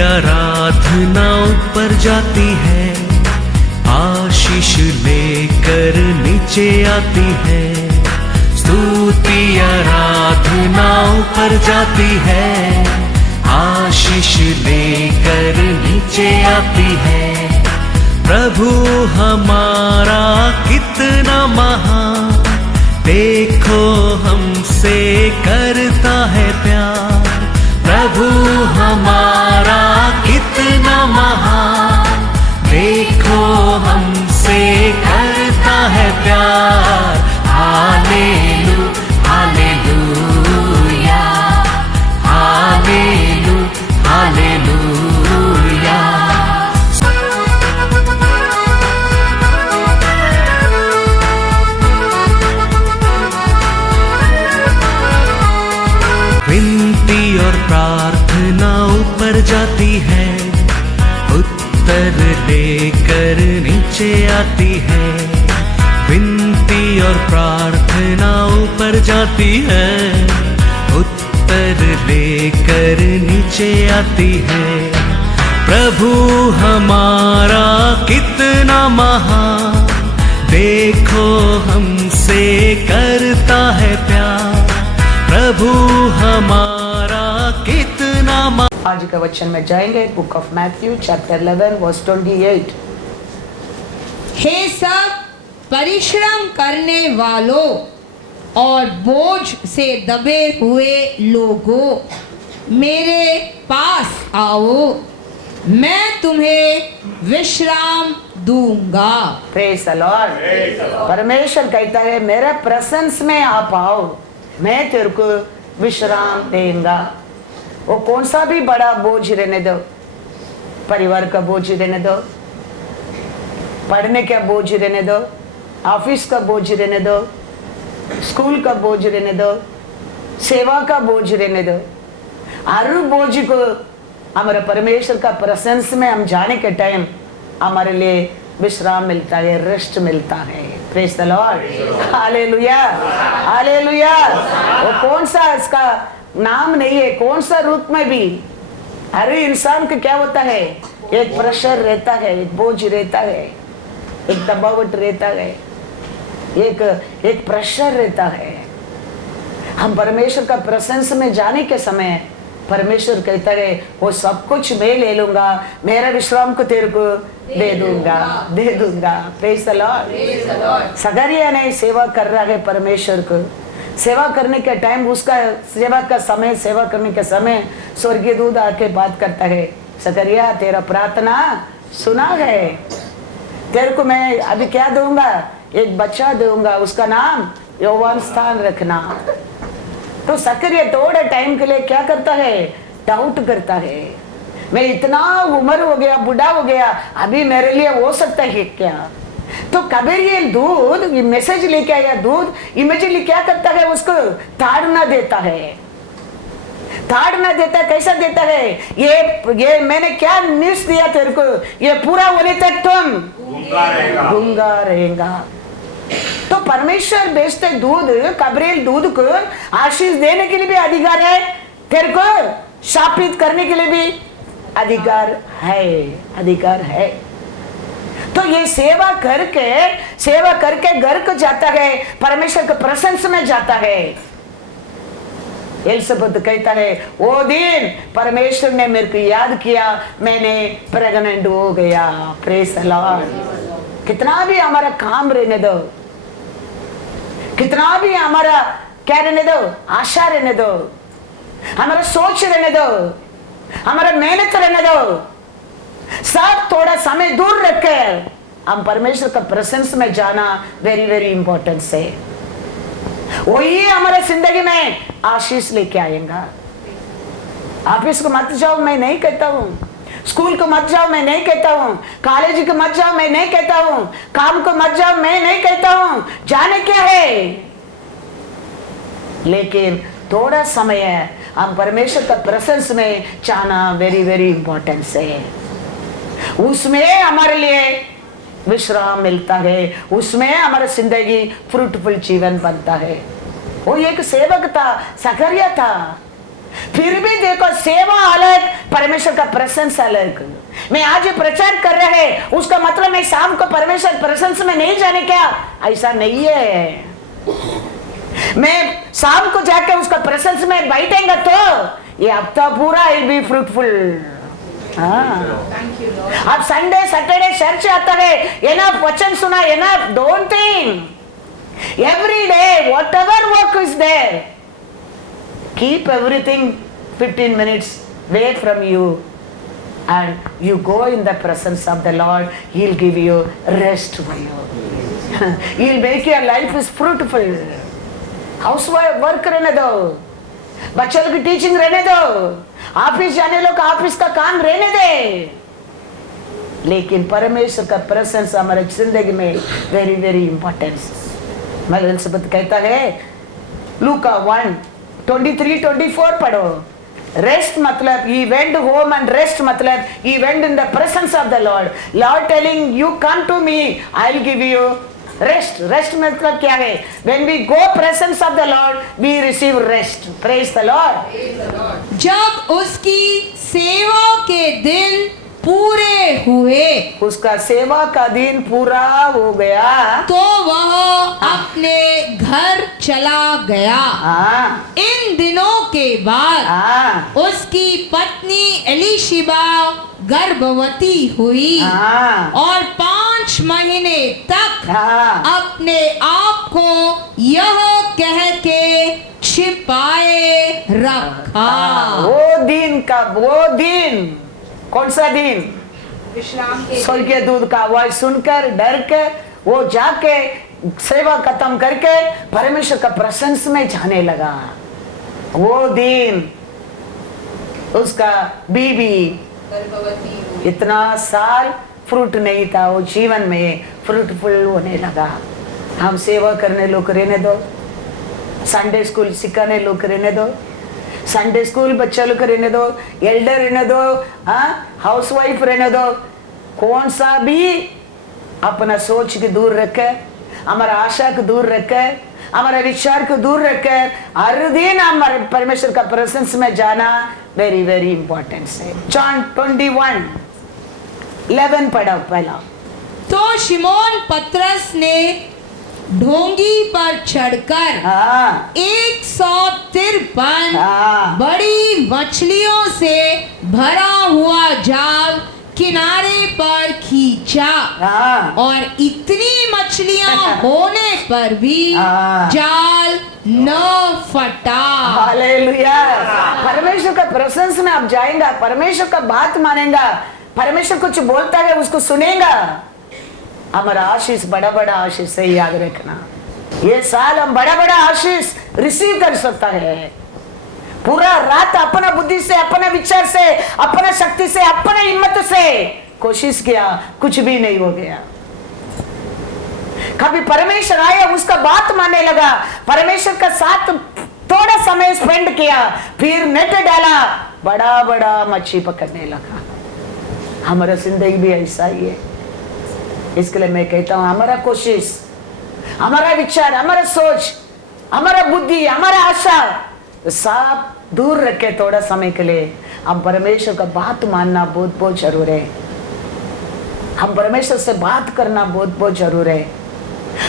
आराधना ऊपर जाती है, आशीष लेकर नीचे आती है। स्तुति आराधना ऊपर जाती है, आशीष लेकर नीचे आती है। प्रभु हमारा कितना महान, देखो हमसे करता है प्यार। प्रभु हमारा कितना महान, देखो हमसे करता है प्यार। हालेलू हालेलूया, हालेलू हालेलूया। विनती और प्रार्थना ऊपर जाती है, उत्तर लेकर नीचे आती है। विनती और प्रार्थना ऊपर जाती है, उत्तर लेकर नीचे आती है। प्रभु हमारा कितना महान, देखो हमसे करता है प्यार। प्रभु हमारा कितना आज का वचन में जाएंगे, book of Matthew chapter 11 verse 28। हे सब परिश्रम करने वालों और बोझ से दबे हुए लोगों, मेरे पास आओ, मैं तुम्हें विश्राम दूंगा। Praise the Lord. परमेश्वर कहता है मेरे प्रेजेंस में आप आओ, मैं तेरे को विश्राम देंगा। वो कौन सा भी बड़ा बोझ रहने दो, परिवार का बोझ रहने दो, पढ़ने का बोझ रहने दो, ऑफिस का बोझ रहने दो, स्कूल का बोझ रहने दो, सेवा का बोझ रहने दो। हर बोझ को हमारे परमेश्वर का प्रेजेंस में हम जाने के टाइम हमारे लिए विश्राम मिलता है, रेस्ट मिलता है। Praise the lord, hallelujah hallelujah. वो कौन सा इसका नाम नहीं है, कौन सा रूप में भी हर इंसान का क्या होता है, एक प्रेशर रहता है, एक बोझ रहता है, एक दबावट रहता है, एक प्रेशर रहता है। हम परमेश्वर का प्रेजेंस में जाने के समय परमेश्वर कहता है वो सब कुछ मैं ले लूंगा, मेरा विश्राम को तेरे को दे दूंगा, दे दूंगा। Praise the Lord. सगरिया ने सेवा कर रहा है परमेश्वर को, सेवा करने के टाइम उसका सेवा का समय, सेवा करने के समय स्वर्गीय दूत आके बात करता है, सगरिया तेरा प्रार्थना सुना है, तेरे को मैं अभी क्या दूंगा, एक बच्चा दूंगा, उसका नाम यौवान स्थान रखना। तो सकरिया थोड़े टाइम के लिए क्या करता है, डाउट करता है, मैं इतना उम्र हो गया, बूढ़ा हो गया, अभी मेरे लिए हो सकता है क्या। तो कबीर ये दूध, ये मैसेज लेके आया दूध, इमीडिएटली क्या करता है, उसको ताड़ना देता है। ताड़ना देता, कैसा देता है, ये मैंने क्या न्यूज दिया तेरे को, ये पूरा होने तक तुम गूंगा रहेगा। तो परमेश्वर भेजते दूध, कबरील दूध को आशीष देने के लिए भी अधिकार है, तेरे को शापित करने के लिए भी अधिकार है, अधिकार है। तो ये सेवा करके घर को जाता है, परमेश्वर के प्रेजेंस में जाता है। एलिसबेथ कहता है वो दिन परमेश्वर ने मेरे को याद किया, मैंने प्रेग्नेंट हो गया। Praise the Lord. कितना भी हमारा काम रहने दो, कितना भी हमारा क्या रहने दो, आशा रहने दो, हमारा सोच रहने दो, हमारा मेहनत रहने दो, सब थोड़ा समय दूर रखकर हम परमेश्वर का प्रेजेंस में जाना वेरी वेरी इंपॉर्टेंट है। वही हमारे जिंदगी में आशीष लेके आएगा। ऑफिस को मत जाओ मैं नहीं कहता हूँ, स्कूल को मत जाओ मैं नहीं कहता हूँ, कॉलेज को मत जाओ मैं नहीं कहता हूँ, काम को मत जाओ मैं नहीं कहता हूँ, जाने क्या है, लेकिन थोड़ा समय है हम परमेश्वर का प्रेजेंस में जाना वेरी वेरी इंपॉर्टेंट है। उसमें हमारे लिए विश्राम मिलता है, उसमें हमारा जिंदगी फ्रूटफुल जीवन बनता है। वो एक सेवक था, सकरिया था, फिर भी देखो सेवा अलग परमेश्वर का प्रेजेंस अलग। मैं आज प्रचार कर रहे हैं उसका मतलब मैं शाम को परमेश्वर प्रेजेंस में नहीं जाने क्या? ऐसा नहीं है। मैं शाम को जाकर उसका प्रेजेंस में बैठेंगे तो ये हफ्ता पूरा विल बी फ्रूटफुल। अब संडे सैटरडे चर्च आता है, एनफ वचन सुना, enough don't think every day whatever work is there, keep everything 15 minutes away from you and you go in the presence of the Lord. He'll give you rest for you. He'll make your life is fruitful. House work रहने दो, बच्चों की teaching रहने दो, office जाने लोग office का काम रहने दे, लेकिन परमेश्वर का प्रेजेंस हमारे जिंदगी में वेरी वेरी इंपॉर्टेंस। एलिजाबेथ कहता है लूका 1:23-24 पढ़ो। रेस्ट मतलब he went home and rest मतलब he went in the presence of the Lord. Lord telling you come to me, I'll give you rest. Rest मतलब क्या है? When we go presence of the Lord, we receive rest. Praise the Lord. जब उसकी सेवा के दिन पूरे हुए, उसका सेवा का दिन पूरा हो गया तो वह अपने घर चला गया। इन दिनों के बाद उसकी पत्नी एलिशिबा गर्भवती हुई और 5 महीने तक अपने आप को यह कह के छिपाए रखा। वो दिन कौन सा दिन? विश्राम के स्वर्गीय दूत का आवाज सुनकर डर कर वो जाके सेवा खत्म करके परमेश्वर का प्रेजेंस में जाने लगा। वो दिन उसका बीबी इतना साल फ्रूट नहीं था, वो जीवन में फ्रूटफुल होने लगा। हम सेवा करने लोग रहने दो, संडे स्कूल सिखाने लोग रहने दो, संडे स्कूल बच्चा लोग रहने दो, एल्डर रहने दो, हाउस वाइफ रहने दो, कौन सा भी अपना सोच के दूर रखे, हमारा आशा को दूर रखे, हमारा विचार को दूर रखे, हर दिन हमारे परमेश्वर का प्रेजेंस में जाना वेरी वेरी इंपॉर्टेंट है। जॉन 21:11 पढ़ा पहला। तो शिमोन पतरस ने ढोंगी पर चढ़कर 153 बड़ी मछलियों से भरा हुआ जाल किनारे पर खींचा और इतनी मछलियां होने पर भी जाल न फटा। हालेलुया। परमेश्वर का प्रेजेंस में आप जाएंगा, परमेश्वर का बात मानेगा, परमेश्वर कुछ बोलता है उसको सुनेगा, हमारा आशीष बड़ा बड़ा आशीष है। याद रखना ये साल हम बड़ा बड़ा आशीष रिसीव कर सकता है। पूरा रात अपना बुद्धि से, अपना विचार से, अपना शक्ति से, अपना हिम्मत से कोशिश किया, कुछ भी नहीं हो गया। कभी परमेश्वर आया, उसका बात मानने लगा, परमेश्वर का साथ थोड़ा समय स्पेंड किया, फिर नेट डाला, बड़ा बड़ा मच्छी पकड़ने लगा। हमारा जिंदगी भी ऐसा ही है। इसके लिए मैं कहता हूं हमारा कोशिश, हमारा विचार, हमारा सोच, हमारा बुद्धि, हमारा आशा सब दूर रखे थोड़ा समय के लिए। हम परमेश्वर का बात मानना बहुत बहुत जरूर है। हम परमेश्वर से बात करना बहुत बहुत जरूर है।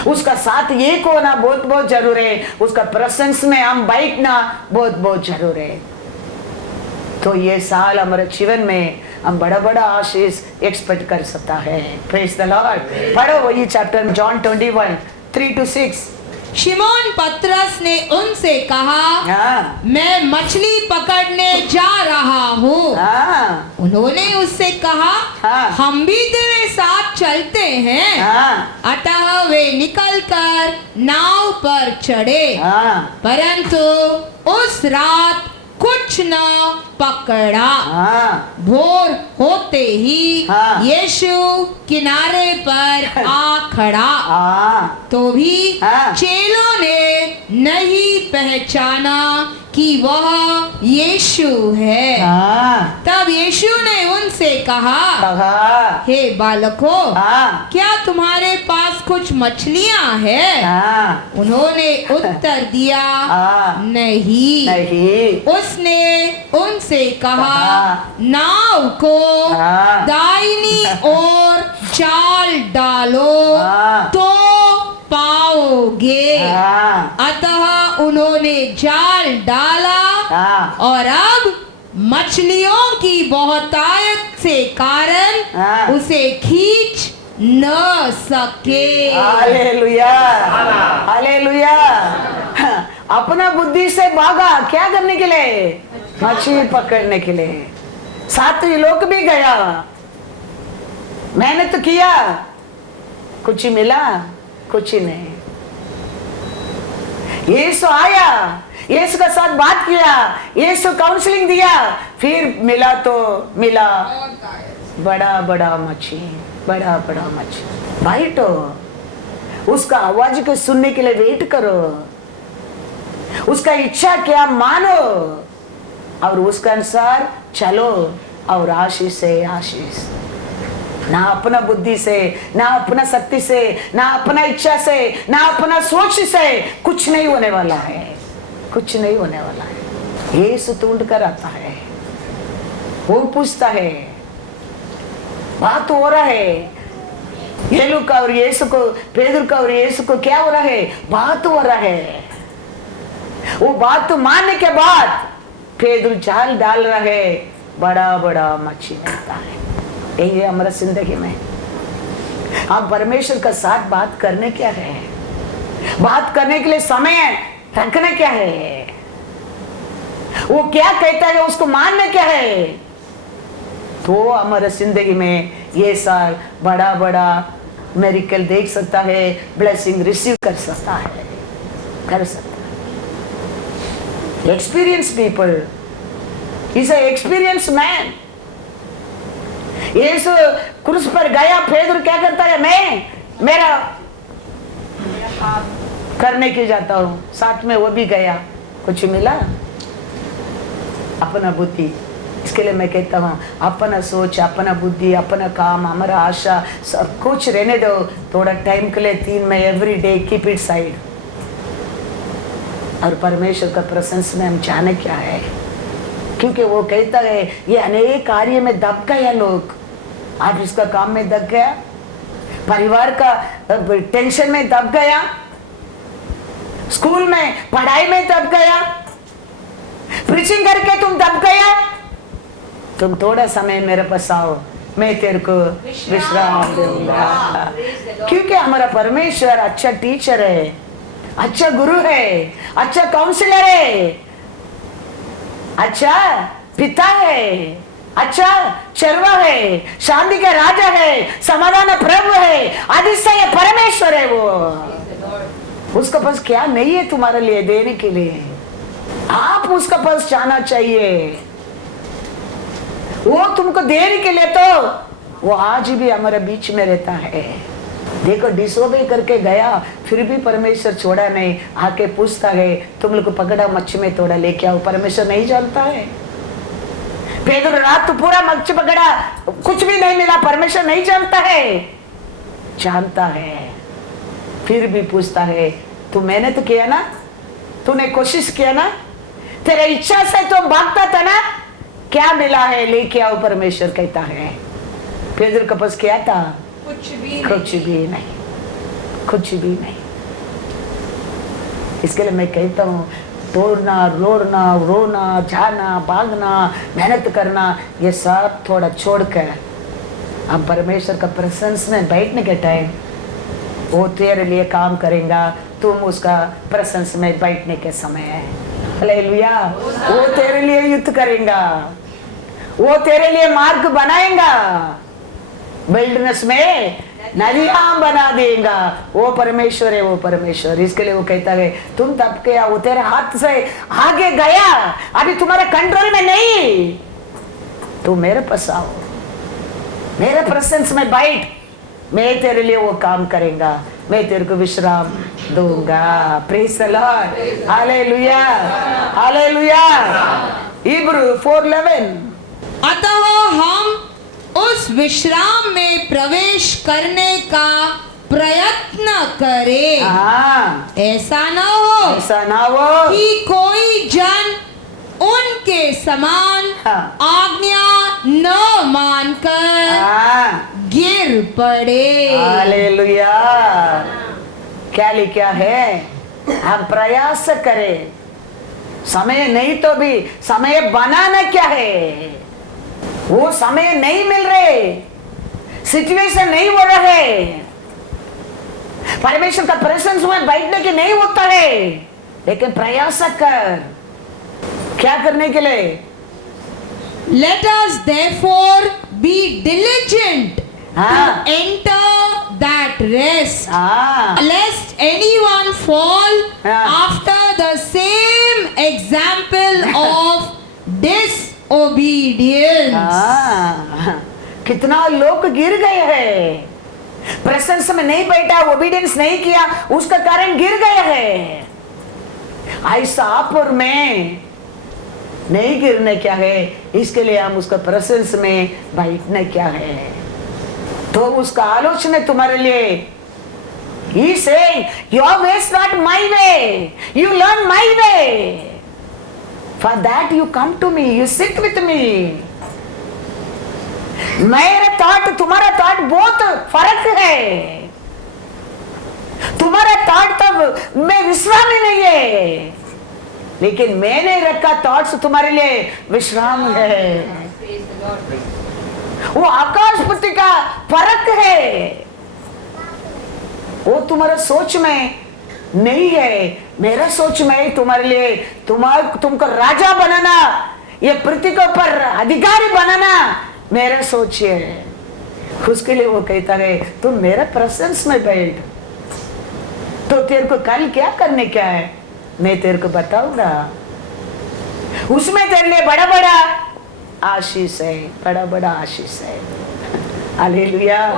उसका साथ एक होना बहुत बहुत जरूर है। उसका प्रेजेंस में हम बैठना बहुत बहुत जरूर है। तो ये साल हमारे जीवन में हम बड़ा बड़ा आशीष एक्सपेक्ट कर सकता है। Praise the Lord. पढ़ो वही चैप्टर जॉन 21:3-6। शिमोन पतरस ने उनसे कहा, मैं मछली पकड़ने जा रहा हूँ। उन्होंने उससे कहा, हम भी तेरे साथ चलते हैं। अतः वे निकलकर नाव पर चढ़े, परंतु उस रात कुछ न पकड़ा। भोर होते ही यीशु किनारे पर आ खड़ा, तो भी चेलों ने नहीं पहचाना कि वह यीशु है। तब यीशु ने उनसे कहा, हे बालकों, क्या तुम्हारे पास कुछ मछलियां हैं? उन्होंने उत्तर दिया, नहीं। उसने उनसे कहा, नाव को दाहिनी ओर जाल डालो तो पाओगे। अतः उन्होंने जाल डाला और अब मछलियों की बहुतायत से कारण उसे खींच न सके। Hallelujah, hallelujah. अपना बुद्धि से भागा, क्या करने के लिए? मछली पकड़ने के लिए। साथी लोग भी गया, मेहनत किया, कुछ मिला? कुछ नहीं। यीशु आया, यीशु का साथ बात किया, यीशु काउंसलिंग दिया, फिर मिला तो मिला बड़ा बड़ा मच्छी, बड़ा बड़ा मच्छी। बैठो, उसका आवाज को सुनने के लिए वेट करो, उसका इच्छा क्या मानो और उसके अनुसार चलो और आशीष से आशीष। ना अपना बुद्धि से, ना अपना शक्ति से, ना अपना इच्छा से, ना अपना सोच से कुछ नहीं होने वाला है, कुछ नहीं होने वाला है। यीशु ढूंढ कर आता है, वो पूछता है, बात हो रहा है। येलू का और यीशु को, पेदर का और यीशु को क्या हो रहा है? बात हो रहा है। वो बात तो मानने के बाद पेदर जाल डाल रहा है, बड़ा बड़ा मच्छी मिलता है। यही है हमारा जिंदगी में। आप परमेश्वर का साथ बात करने क्या है? बात करने के लिए समय रखना क्या है? वो क्या कहता है उसको मानना क्या है? तो हमारा जिंदगी में ये साल बड़ा बड़ा मिरेकल देख सकता है, ब्लेसिंग रिसीव कर सकता है, कर सकता है। Experience people is a experience man. यीशु क्रूस पर गया, पेदर क्या करता है? मेरा करने के जाता हूँ, साथ में वो भी गया, कुछ मिला? अपना बुद्धि। इसके लिए मैं कहता हूँ, अपना सोच, अपना बुद्धि, अपना काम, हमारा आशा सब कुछ रहने दो थोड़ा टाइम के लिए। 3 में every day keep it side, और परमेश्वर का प्रेजेंस में हम जाने क्या है। क्योंकि वो कहता है ये अनेक कार्य में दब गया लोग। आप इसका काम में दब गया, परिवार का टेंशन में दब गया, स्कूल में पढ़ाई में दब गया, प्रीचिंग करके तुम दब गया। तुम थोड़ा समय मेरे पास आओ, मैं तेरे को विश्राम दूंगा। क्योंकि हमारा परमेश्वर अच्छा टीचर है, अच्छा गुरु है, अच्छा काउंसलर है, अच्छा पिता है, अच्छा चरवा है, शांति का राजा है, समाधान प्रभु है, अधिष्ठान परमेश्वर है। वो उसका पास क्या नहीं है तुम्हारे लिए देने के लिए? आप उसका पास जाना चाहिए। वो तुमको देने के लिए तो वो आज भी हमारे बीच में रहता है। देखो, डिसोबे करके गया, फिर भी परमेश्वर छोड़ा नहीं, आके पूछता है तुम लोग को पकड़ा मच्छी में थोड़ा लेके आओ। परमेश्वर नहीं जानता है? पेदर रात तो पूरा मच्छी पकड़ा, कुछ भी नहीं मिला, परमेश्वर नहीं जानता है? जानता है, फिर भी पूछता है तू मेहनत किया ना, तूने कोशिश किया ना, तेरे इच्छा से तो भागता था ना, क्या मिला है लेके आओ। परमेश्वर कहता है। पेदर के पास क्या था? कुछ भी नहीं, कुछ भी नहीं। इसके लिए मैं कहता हूँ, दौड़ना, रोना, जाना, भागना, मेहनत करना, ये सब थोड़ा छोड़कर हम परमेश्वर का प्रेजेंस में बैठने के टाइम वो तेरे लिए काम करेगा। तुम उसका प्रेजेंस में बैठने के समय है। हालेलुया। वो तेरे लिए युद्ध करेगा, वो तेरे लिए मार्ग बनाएगा, विल्डरनेस में नदियां बना देगा। वो परमेश्वर है, वो परमेश्वर। इसके लिए वो कहता है तुम तब गया, वो तेरे हाथ से आगे गया, अभी तुम्हारे कंट्रोल में नहीं। तुम मेरे पास आओ, मेरे प्रेजेंस में बैठ, मैं तेरे लिए वो काम करेगा। मैं तेरे को विश्राम दूंगा। Praise the lord, hallelujah, hallelujah. Hebrew 4:11 अतः हम उस विश्राम में प्रवेश करने का प्रयत्न करें। ऐसा न हो कि कोई जन उनके समान आज्ञा न मानकर गिर पड़े। हालेलुया। क्या लिखा है? हम प्रयास करें, समय नहीं तो भी समय बनाना क्या है, वो समय नहीं मिल रहे, सिचुएशन नहीं हो रहे, परमेश्वर का प्रेजेंस में बैठने के नहीं होता है, लेकिन प्रयास कर। क्या करने के लिए? Let us therefore be diligent to enter that rest, lest anyone fall after the same example of disobedience. कितना लोग गिर गए हैं, प्रेजेंस में नहीं बैठा, ओबीडियंस नहीं किया, उसका कारण गिर गए हैं। ऐसा आप और मैं नहीं गिरने क्या है, इसके लिए हम उसका प्रेजेंस में बैठने क्या है। तो उसका आलोचना तुम्हारे लिए, He saying, your way is not my way, you learn my way. For that you come to me, you sit with me. मेरा थॉट तुम्हारा थॉट बहुत फर्क है। तुम्हारा थॉट तब में विश्राम ही नहीं है, लेकिन मैंने रखा थॉट्स तुम्हारे लिए विश्राम है। वो आकाश पृथ्वी का फर्क है, वो तुम्हारा सोच में नहीं है, मेरा सोच में तुम्हारे लिए तुमको राजा बनाना, ये पृथ्वी के ऊपर अधिकारी बनाना मेरा सोच है। उसके लिए वो कहता है तुम मेरा प्रेजेंस में बैठ, तो तेरे को कल क्या करने क्या है मैं तेरे को बताऊंगा। उसमें तेरे लिए बड़ा बड़ा आशीष है, बड़ा बड़ा आशीष है। Hallelujah,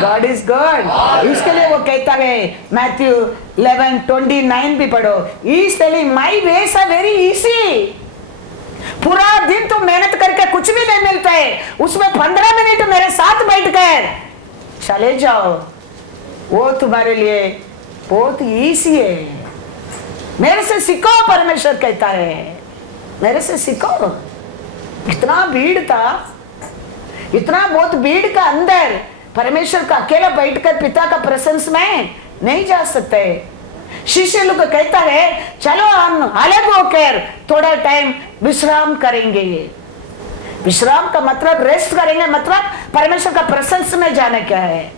God is God. इसके लिए वो कहता है मैथ्यू 11:29 भी पढ़ो, He's telling my ways are very easy। पूरा दिन तो मेहनत करके कुछ भी नहीं मिलता है, उसमें 15 मिनट मेरे साथ बैठकर चले जाओ, वो तुम्हारे लिए बहुत इजी है। मेरे से सीखो, परमेश्वर कहता है मेरे से सीखो। इतना भीड़ था, इतना बहुत भीड़ का अंदर परमेश्वर का अकेला बैठकर पिता का प्रेजेंस में नहीं जा सकते। शिष्य लोग कहता है चलो हम अलग होकर थोड़ा टाइम विश्राम करेंगे। विश्राम का मतलब रेस्ट करेंगे, मतलब परमेश्वर का प्रेजेंस में जाने क्या है।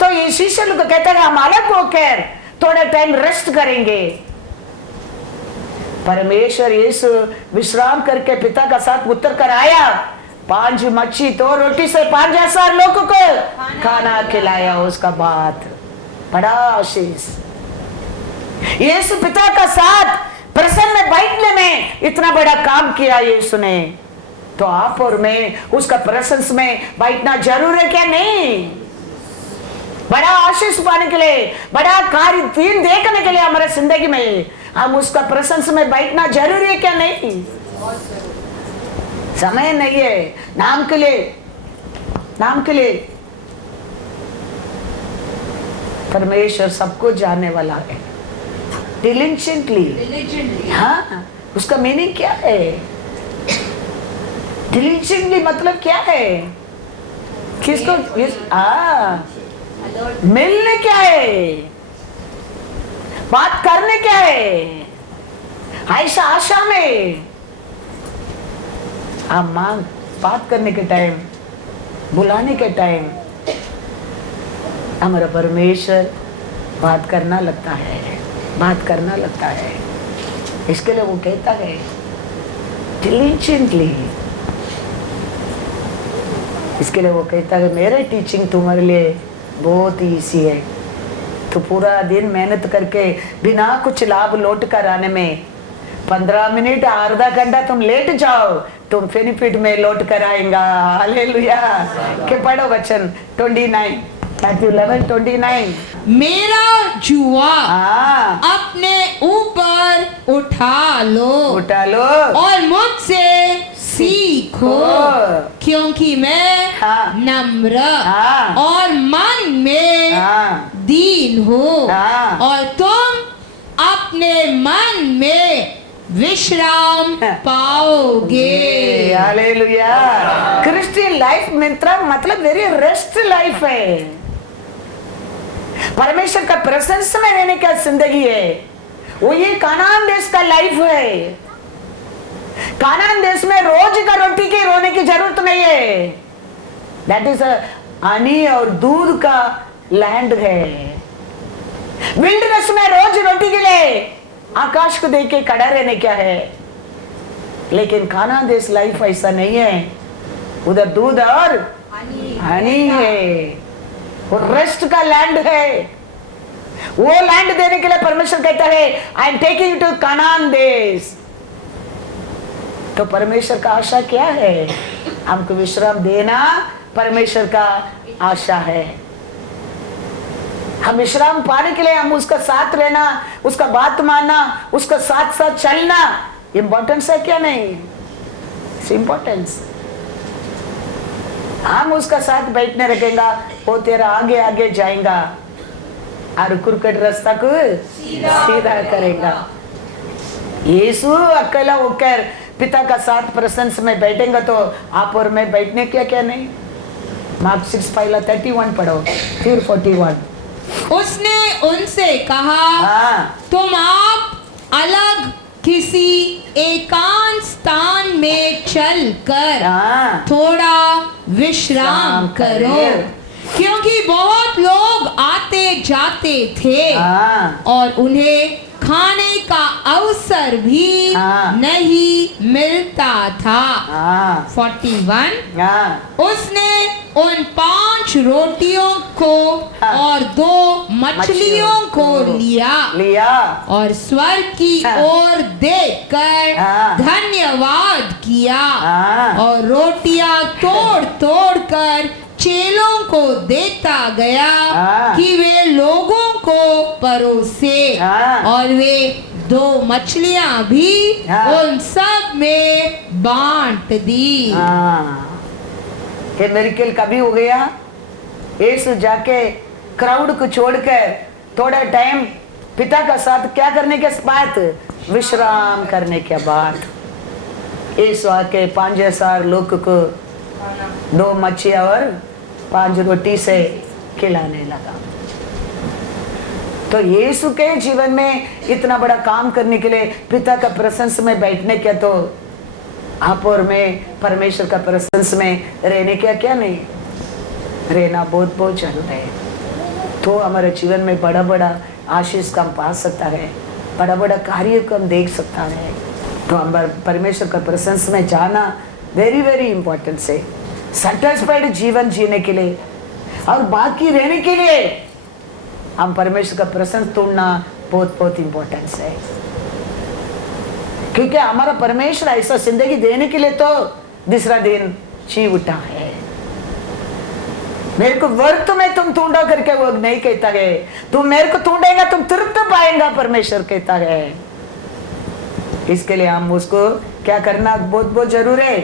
तो ये शिष्य लोग कहता है हम अलग होकर थोड़ा टाइम रेस्ट करेंगे। परमेश्वर यीशु विश्राम करके पिता का साथ उतर कर आया, 5 मच्छी 2 रोटी से 5,000 लोगों को खाना खिलाया। उसका बाद बड़ा आशीष, यीशु पिता का साथ प्रसन्न में बैठने में इतना बड़ा काम किया यीशु ने, तो आप और मैं उसका प्रेजेंस में बैठना जरूर है क्या? नहीं। बड़ा आशीष पाने के लिए, बड़ा कार्य दिन देखने के लिए हमारे जिंदगी में हम उसका प्रेजेंस में बैठना जरूरी है क्या? नहीं। समय नहीं है नाम के लिए, नाम के लिए। परमेश्वर सबको जानने वाला है। डिलिजेंटली, हाँ, उसका मीनिंग क्या है? डिलिजेंटली मतलब क्या है? किसको मिलने क्या है, बात करने क्या है, ऐसा आशा में आप मांग, बात करने के टाइम, बुलाने के टाइम हमारा परमेश्वर बात करना लगता है, बात करना लगता है। इसके लिए वो कहता है डिलिजेंटली, इसके लिए वो कहता है मेरे टीचिंग तुम्हारे लिए बहुत ईजी है। तो पूरा दिन मेहनत करके बिना कुछ लाभ लौट कर आने में 15 मिनट आधा घंटा तुम लेट जाओ, तुम बेनिफिट में लौट कर आएगा। हालेलुया। के पढ़ो वचन 29। मैथ्यू 11:29। मेरा जुआ हाँ, अपने ऊपर उठा लो और मुझसे सीखो, क्योंकि मैं हाँ, नम्र हाँ, और मन में हाँ, दीन हूँ, हाँ, और तुम अपने मन में विश्राम पाओगे। हालेलुया। क्रिश्चियन लाइफ मित्र मतलब वेरी रेस्ट लाइफ है। परमेश्वर का प्रेजेंस में रहने का जिंदगी है। वो ये कानान देश का लाइफ है। कानान देश में रोज का रोटी की रोने की जरूरत नहीं है। दैट इज हनी और दूध का लैंड है। विल्डरनेस में रोज रोटी के लिए आकाश को देख के खड़ा रहने क्या है, लेकिन कानान देश लाइफ ऐसा नहीं है। उधर दूध और हनी है। वो रेस्ट का लैंड है। वो लैंड देने के लिए परमेश्वर कहता है I am taking you to Canaan देश। तो परमेश्वर का आशा क्या है? हमको विश्राम देना परमेश्वर का आशा है। हम विश्राम पाने के लिए हम उसका साथ रहना, उसका बात मानना, उसका साथ साथ चलना इंपॉर्टेंस है क्या? नहीं, इंपॉर्टेंस। हम उसका साथ बैठने रखेगा, वो तेरा आगे आगे जाएगा और कुरकट रास्ता को सीधा करेगा। यीशु अकेला होकर पिता का साथ प्रशंस में बैठेंगे तो आप और मैं बैठने क्या क्या नहीं। मार्क 6:31 पढ़ो, फिर 41। उसने उनसे कहा, हाँ, तुम आप अलग किसी एकांत स्थान में चलकर हाँ, थोड़ा विश्राम करो, क्योंकि बहुत लोग आते जाते थे हाँ, और उन्हें खाने का अवसर भी हाँ, नहीं मिलता था। हाँ, 41। हाँ, उसने उन 5 रोटियों को हाँ, और 2 मछलियों को लिया और स्वर्ग की हाँ, ओर देखकर हाँ, धन्यवाद किया हाँ, और रोटियां तोड़ तोड़ कर चेलों को देता गया हाँ, कि वे लोगों को परोसे, हाँ, और वे 2 मछलियां भी हाँ, उन सब में बांट दी। हाँ। ये मिरेकल कभी हो गया? यीशु जाके क्राउड को छोड़कर थोड़ा टाइम पिता का साथ क्या करने के बाद? विश्राम करने के बाद यीशु आके 5,000 लोग को 2 मच्छियां और 5 रोटी से खिलाने लगा। तो यीशु के जीवन में इतना बड़ा काम करने के लिए पिता का प्रशंस में बैठने क्या, तो आप और मैं परमेश्वर का प्रशंस में रहने क्या क्या नहीं रहना बहुत बहुत जरूरी है। तो हमारे जीवन में बड़ा बड़ा आशीष का हम पा सकता है, बड़ा बड़ा कार्य को हम देख सकता है। तो हम परमेश्वर का प्रशंस में जाना वेरी वेरी इंपॉर्टेंट है। सैटिस्फाइड जीवन जीने के लिए और बाकी रहने के लिए हम परमेश्वर का प्रशंस तोड़ना बहुत बहुत इंपॉर्टेंट है, क्योंकि हमारा परमेश्वर ऐसा जिंदगी देने के लिए तो दूसरा दिन जी उठा है। मेरे को वर्त में तुम ढूंढा करके वो नहीं कहता है, तुम मेरे को ढूंढेगा तुम तृप्त पाएगा, परमेश्वर कहता है। इसके लिए हम उसको क्या करना बहुत बहुत जरूरी है।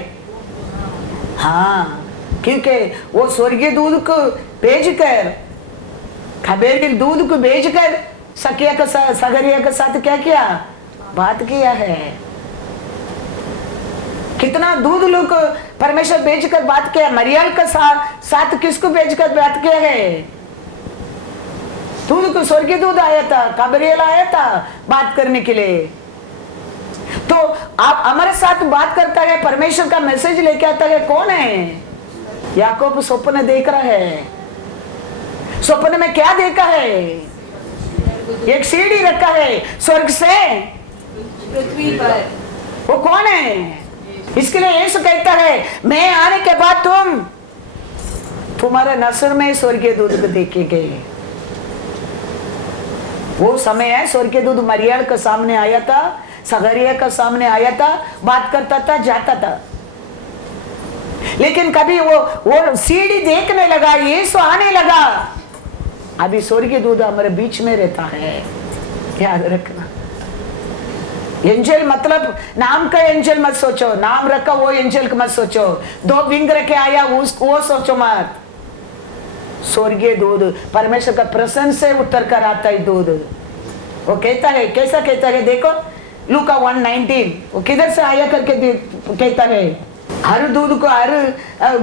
हाँ, क्योंकि वो स्वर्गीय दूध को भेजकर, खबेर दूध को भेजकर सकिया का सगरिया के साथ क्या किया? बात किया है। कितना दूध लोग परमेश्वर भेजकर बात किया। मरियल का साथ किसको भेजकर बात किया है? दूध को स्वर्गीय दूध आया था, कबरियल आया था बात करने के लिए। तो आप हमारे साथ बात करता है, परमेश्वर का मैसेज लेके आता है। कौन है? याकूब स्वप्न देख रहा है। स्वप्न में क्या देखा है? एक सीढ़ी रखा है स्वर्ग से पृथ्वी पर। वो कौन है? इसके लिए यीशु कहता है मैं आने के बाद तुम्हारे नसर में स्वर्गीय दूध को देखेंगे। वो समय है स्वर्गीय दूध मरियल के सामने आया था, सगरिया का सामने आया था, बात करता था, जाता था। लेकिन कभी वो सीढ़ी देखने लगा, यीशु आने लगा, अभी स्वर्गीय दूत हमारे बीच में रहता है, याद रखना। एंजल मतलब नाम का एंजल मत सोचो, नाम रखा वो एंजल मत सोचो, 2 विंग रखे आया वो सोचो मत। स्वर्गीय दूध परमेश्वर का प्रसन्न से उतर कर आता है दूध। वो कहता है, कैसा कहता है देखो, लूका 1:19, वो किधर से आया करके कहता है, हर दूध को हर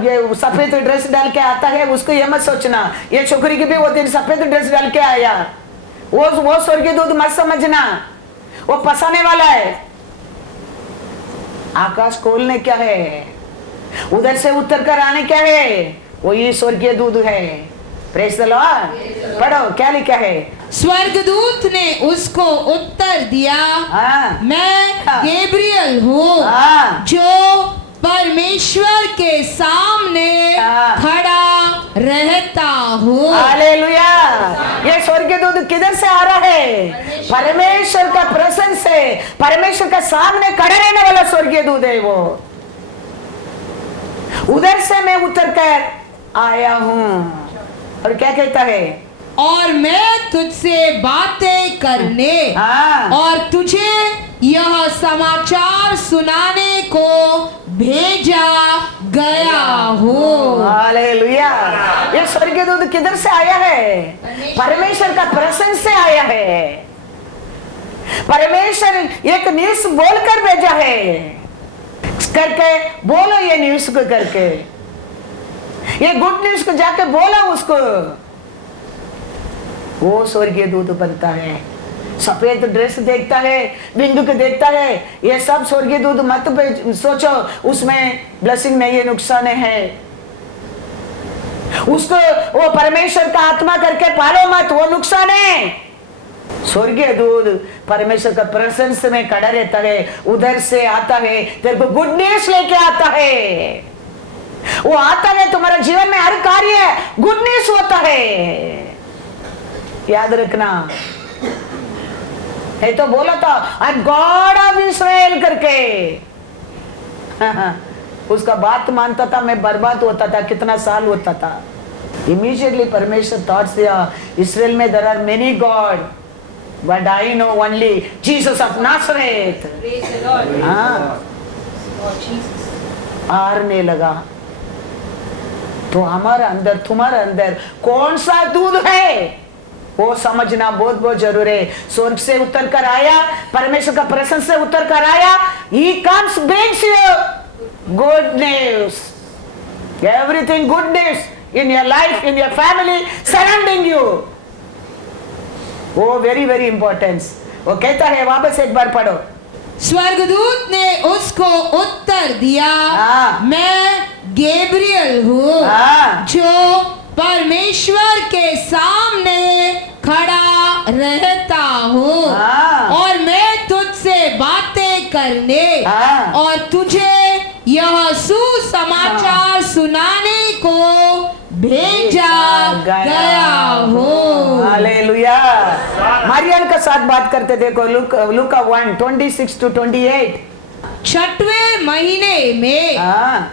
ये सफेद ड्रेस डाल के आता है, उसको ये मत सोचना ये छोकरी की भी वो दिन सफेद ड्रेस डाल के आया, वो स्वर्गीय दूध मत समझना, वो फंसाने वाला है। आकाश खोलने क्या है, उधर से उतर कर आने क्या है, वो ये स्वर्गीय दूध है। Praise the Lord. पढ़ो क्या लिखा है। स्वर्गदूत ने उसको उत्तर दिया, मैं गैब्रियल हूँ, जो परमेश्वर के सामने खड़ा रहता हूँ। हालेलुया। ये स्वर्गीय दूत किधर से आ रहा है? परमेश्वर का प्रसन्न से, परमेश्वर का सामने खड़ा रहने वाला स्वर्गीय दूत है वो। उधर से मैं उतर कर आया हूँ। और क्या कहता है, और मैं तुझसे बातें करने और तुझे यह समाचार सुनाने को भेजा गया हूँ। हालेलुया। ये स्वर्गीय दूत किधर से आया है? परमेश्वर का प्रसन्न से आया है। परमेश्वर एक न्यूज़ बोलकर भेजा है, करके बोलो ये न्यूज़ को, करके ये गुड न्यूज़ को जाके बोला उसको, वो स्वर्गीय दूत बनता है। सफेद ड्रेस देखता है, बिंदु को देखता है, ये सब स्वर्गीय दूत मत सोचो, उसमें ब्लेसिंग नहीं है, नुकसान है। उसको वो परमेश्वर का आत्मा करके पालो मत, वो नुकसान है। स्वर्गीय दूत परमेश्वर का प्रसन्न में खड़ा रहता है, उधर से आता है, तेरे को गुड न्यूज़ लेके आता है। वो आता है, तुम्हारा जीवन में हर कार्य गुड न्यूज़ होता है, याद रखना है। तो बोला था आई गॉड ऑफ इस्राएल करके, उसका बात मानता था, मैं बर्बाद होता था, कितना साल होता था। इमीडिएटली परमेश्वर थॉट्स दिया, इसराइल में there are many god but I know only Jesus of Nazareth. हारने लगा। तो हमारे अंदर, तुम्हारे अंदर कौन सा दूध है वो समझना बहुत बहुत जरूरी है। स्वर्ग से उतर कर आया, परमेश्वर का प्रसन्न से उतर कर आया, he comes brings you good news, everything good news in your life, in your family, surrounding you, वो very very important। वो कहता है, वापस एक बार पढ़ो। स्वर्गदूत ने उसको उत्तर दिया, मैं गैब्रियल हूँ, जो परमेश्वर के सामने खड़ा रहता हूँ, और मैं तुझसे बातें करने और तुझे यह सुसमाचार सुनाने को भेजा गया हूँ। हालेलुया। मरियम का साथ बात करते देखो, लूका 1:26-28। 6वें महीने में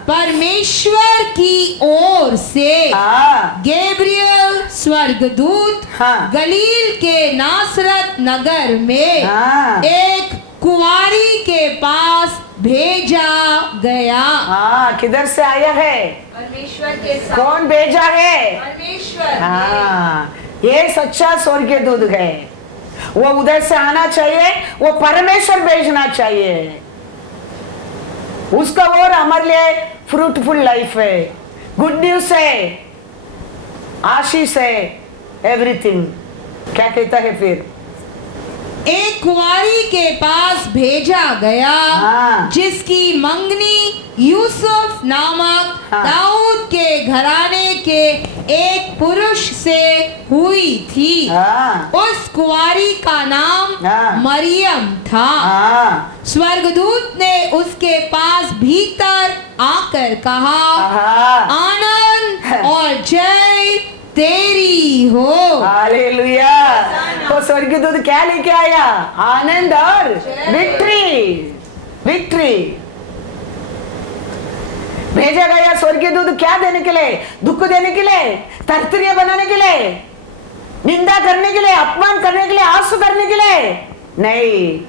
परमेश्वर की ओर से गैब्रियल स्वर्गदूत गलील के नासरत नगर में एक कुंवारी के पास भेजा गया। किधर से आया है? परमेश्वर के साथ। कौन भेजा है? परमेश्वर। ये सच्चा स्वर्गीय दूत है, वो उधर से आना चाहिए, वो परमेश्वर भेजना चाहिए। उसका और हमारे लिए फ्रूटफुल लाइफ है, गुड न्यूज है, आशीष है, एवरीथिंग। क्या कहता है फिर? एक कुंवारी के पास भेजा गया, जिसकी मंगनी यूसुफ नामक दाऊद के घराने के एक पुरुष से हुई थी। उस कुंवारी का नाम मरियम था। स्वर्गदूत ने उसके पास भीतर आकर कहा, आनंद और जय तेरी हो। हालेलुया। तो स्वर्गीय दूत क्या लेके आया? आनंद और विक्ट्री। विक्ट्री भेजा गया। स्वर्गीय दूत क्या देने के लिए? दुख देने के लिए, तरतरिया बनाने के लिए? निंदा करने के लिए, अपमान करने के लिए, आंसू करने के लिए नहीं,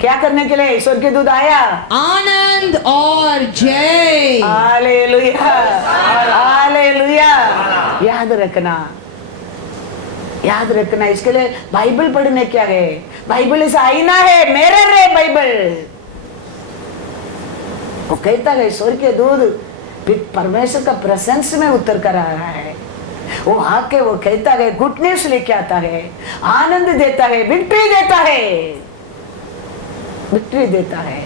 क्या करने के लिए स्वर्गीय दूत आया? आनंद और जय। Hallelujah, hallelujah. याद रखना, याद रखना। इसके लिए बाइबल पढ़ने क्या है? बाइबल इस आईना है, मिरर है बाइबल। वो कहता है स्वर्गीय दूत परमेश्वर का प्रेजेंस में उतर कर आ रहा है। वो आके वो कहता है, गुड न्यूज लेके आता है, आनंद देता है, विक्ट्री देता है, विक्ट्री देता है।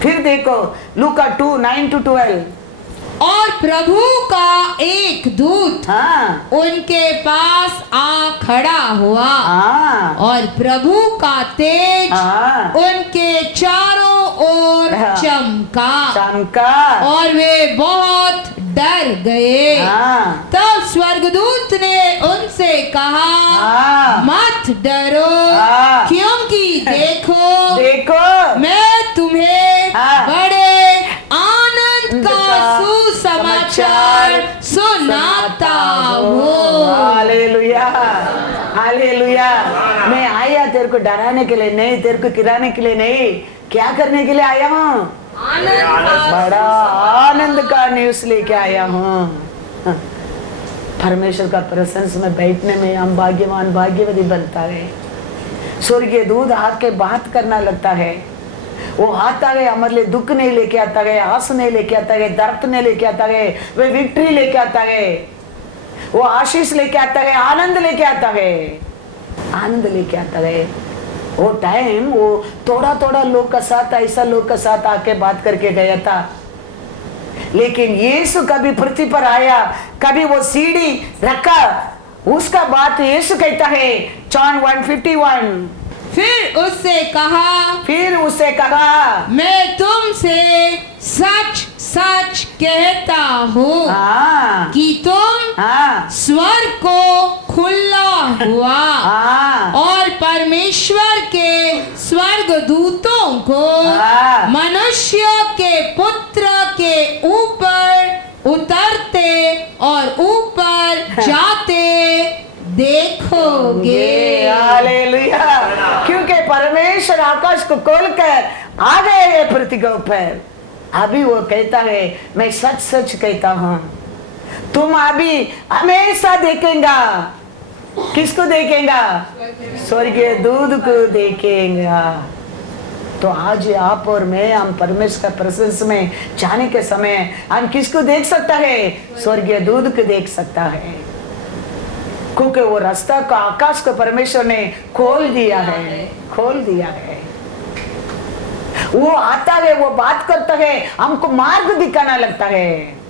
फिर देखो लूका 2:9-12। और प्रभु का एक दूत हाँ, उनके पास आ खड़ा हुआ हाँ, और प्रभु का तेज हाँ, उनके चारों ओर हाँ, चमका चमका, और वे बहुत डर गए। हाँ, तब स्वर्गदूत ने उनसे कहा, हाँ, मत डरो, हाँ, क्योंकि देखो देखो मैं तुम्हें हाँ, बड़े आनंद का सुसमाचार सुनाता हूँ। Hallelujah, hallelujah. मैं आया तेरे को डराने के लिए नहीं, तेरे को गिराने के लिए नहीं, क्या करने के लिए आया हूँ? बड़ा आनंद का न्यूज लेके आया हूँ। परमेश्वर का प्रेजेंस में बैठने में हम भाग्यवान भाग्यवती बनता है। स्वर्गीय दूत आके बात करना लगता है। वो आता है, हमारे लिए दुख नहीं लेके आता है, आस नहीं लेके आता है, दर्द नहीं लेके आता है, वे विक्ट्री लेके आता है, वो आशीष लेके आता है, आनंद लेके आता है, आनंद लेके आता है। वो टाइम वो थोड़ा थोड़ा लोग का साथ, ऐसा लोग का साथ आके बात करके गया था, लेकिन यीशु कभी पृथ्वी पर आया, कभी वो सीढ़ी रखा, उसका बात यीशु कहता है जॉन 1:51। फिर उससे कहा, मैं तुमसे सच सच कहता हूँ कि तुम स्वर्ग को खुला हुआ और परमेश्वर के स्वर्गदूतों को मनुष्य के पुत्र के ऊपर उतरते और ऊपर जाते देखोगे। हालेलुया। क्योंकि परमेश्वर आकाश को खोलकर आ गए हैं पृथ्वी के ऊपर। अभी वो कहता है, मैं सच सच कहता हूँ, तुम अभी हमेशा देखेंगा। किसको देखेंगा? स्वर्गीय दूत को देखेंगा। तो आज आप और मैं, हम परमेश्वर का प्रेजेंस में जाने के समय हम किसको देख सकता है? स्वर्गीय दूत को देख सकता है, क्योंकि वो रास्ता का आकाश को परमेश्वर ने खोल दिया है, खोल दिया है। वो आता है, वो बात करता है, हमको मार्ग दिखाना लगता है,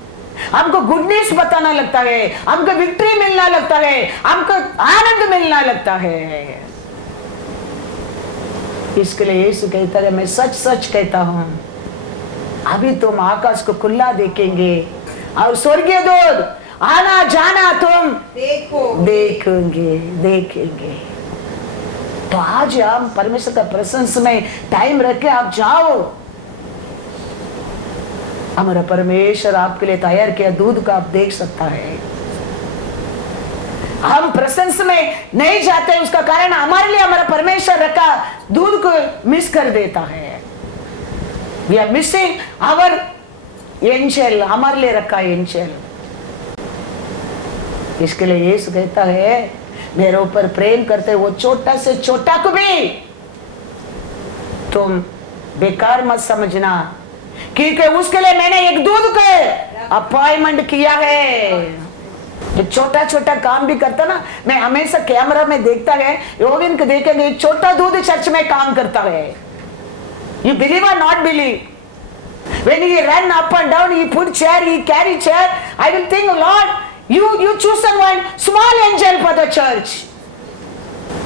हमको गुड न्यूज बताना लगता है, हमको विक्ट्री मिलना लगता है, हमको आनंद मिलना लगता है। इसके लिए यीशु कहता है, मैं सच सच कहता हूं, अभी तुम आकाश को खुला देखेंगे और स्वर्गीय दूत आना जाना तुम देखेंगे, देखेंगे। तो आज हम परमेश्वर का प्रेजेंस में टाइम रख के आप जाओ। हमारा परमेश्वर आपके लिए तैयार किया दूध का आप देख सकता है। हम प्रेजेंस में नहीं जाते, उसका कारण हमारे लिए हमारा परमेश्वर रखा दूध को मिस कर देता है। We are missing our angel, हमारे लिए रखा एंजल। इसके लिए यीशु कहता है, मेरे ऊपर प्रेम करते वो छोटा से छोटा को भी तुम बेकार मत समझना, क्योंकि उसके लिए मैंने एक दूध को अपॉइंटमेंट किया है। जो छोटा छोटा काम भी करता ना, मैं हमेशा कैमरा में देखता है, योगिन को देखेंगे एक छोटा दूध चर्च में काम करता है। यू बिलीव और not believe, when he ran up and down, he put chair, he carry chair, I will think, Lord, you chosen one small angel for the church.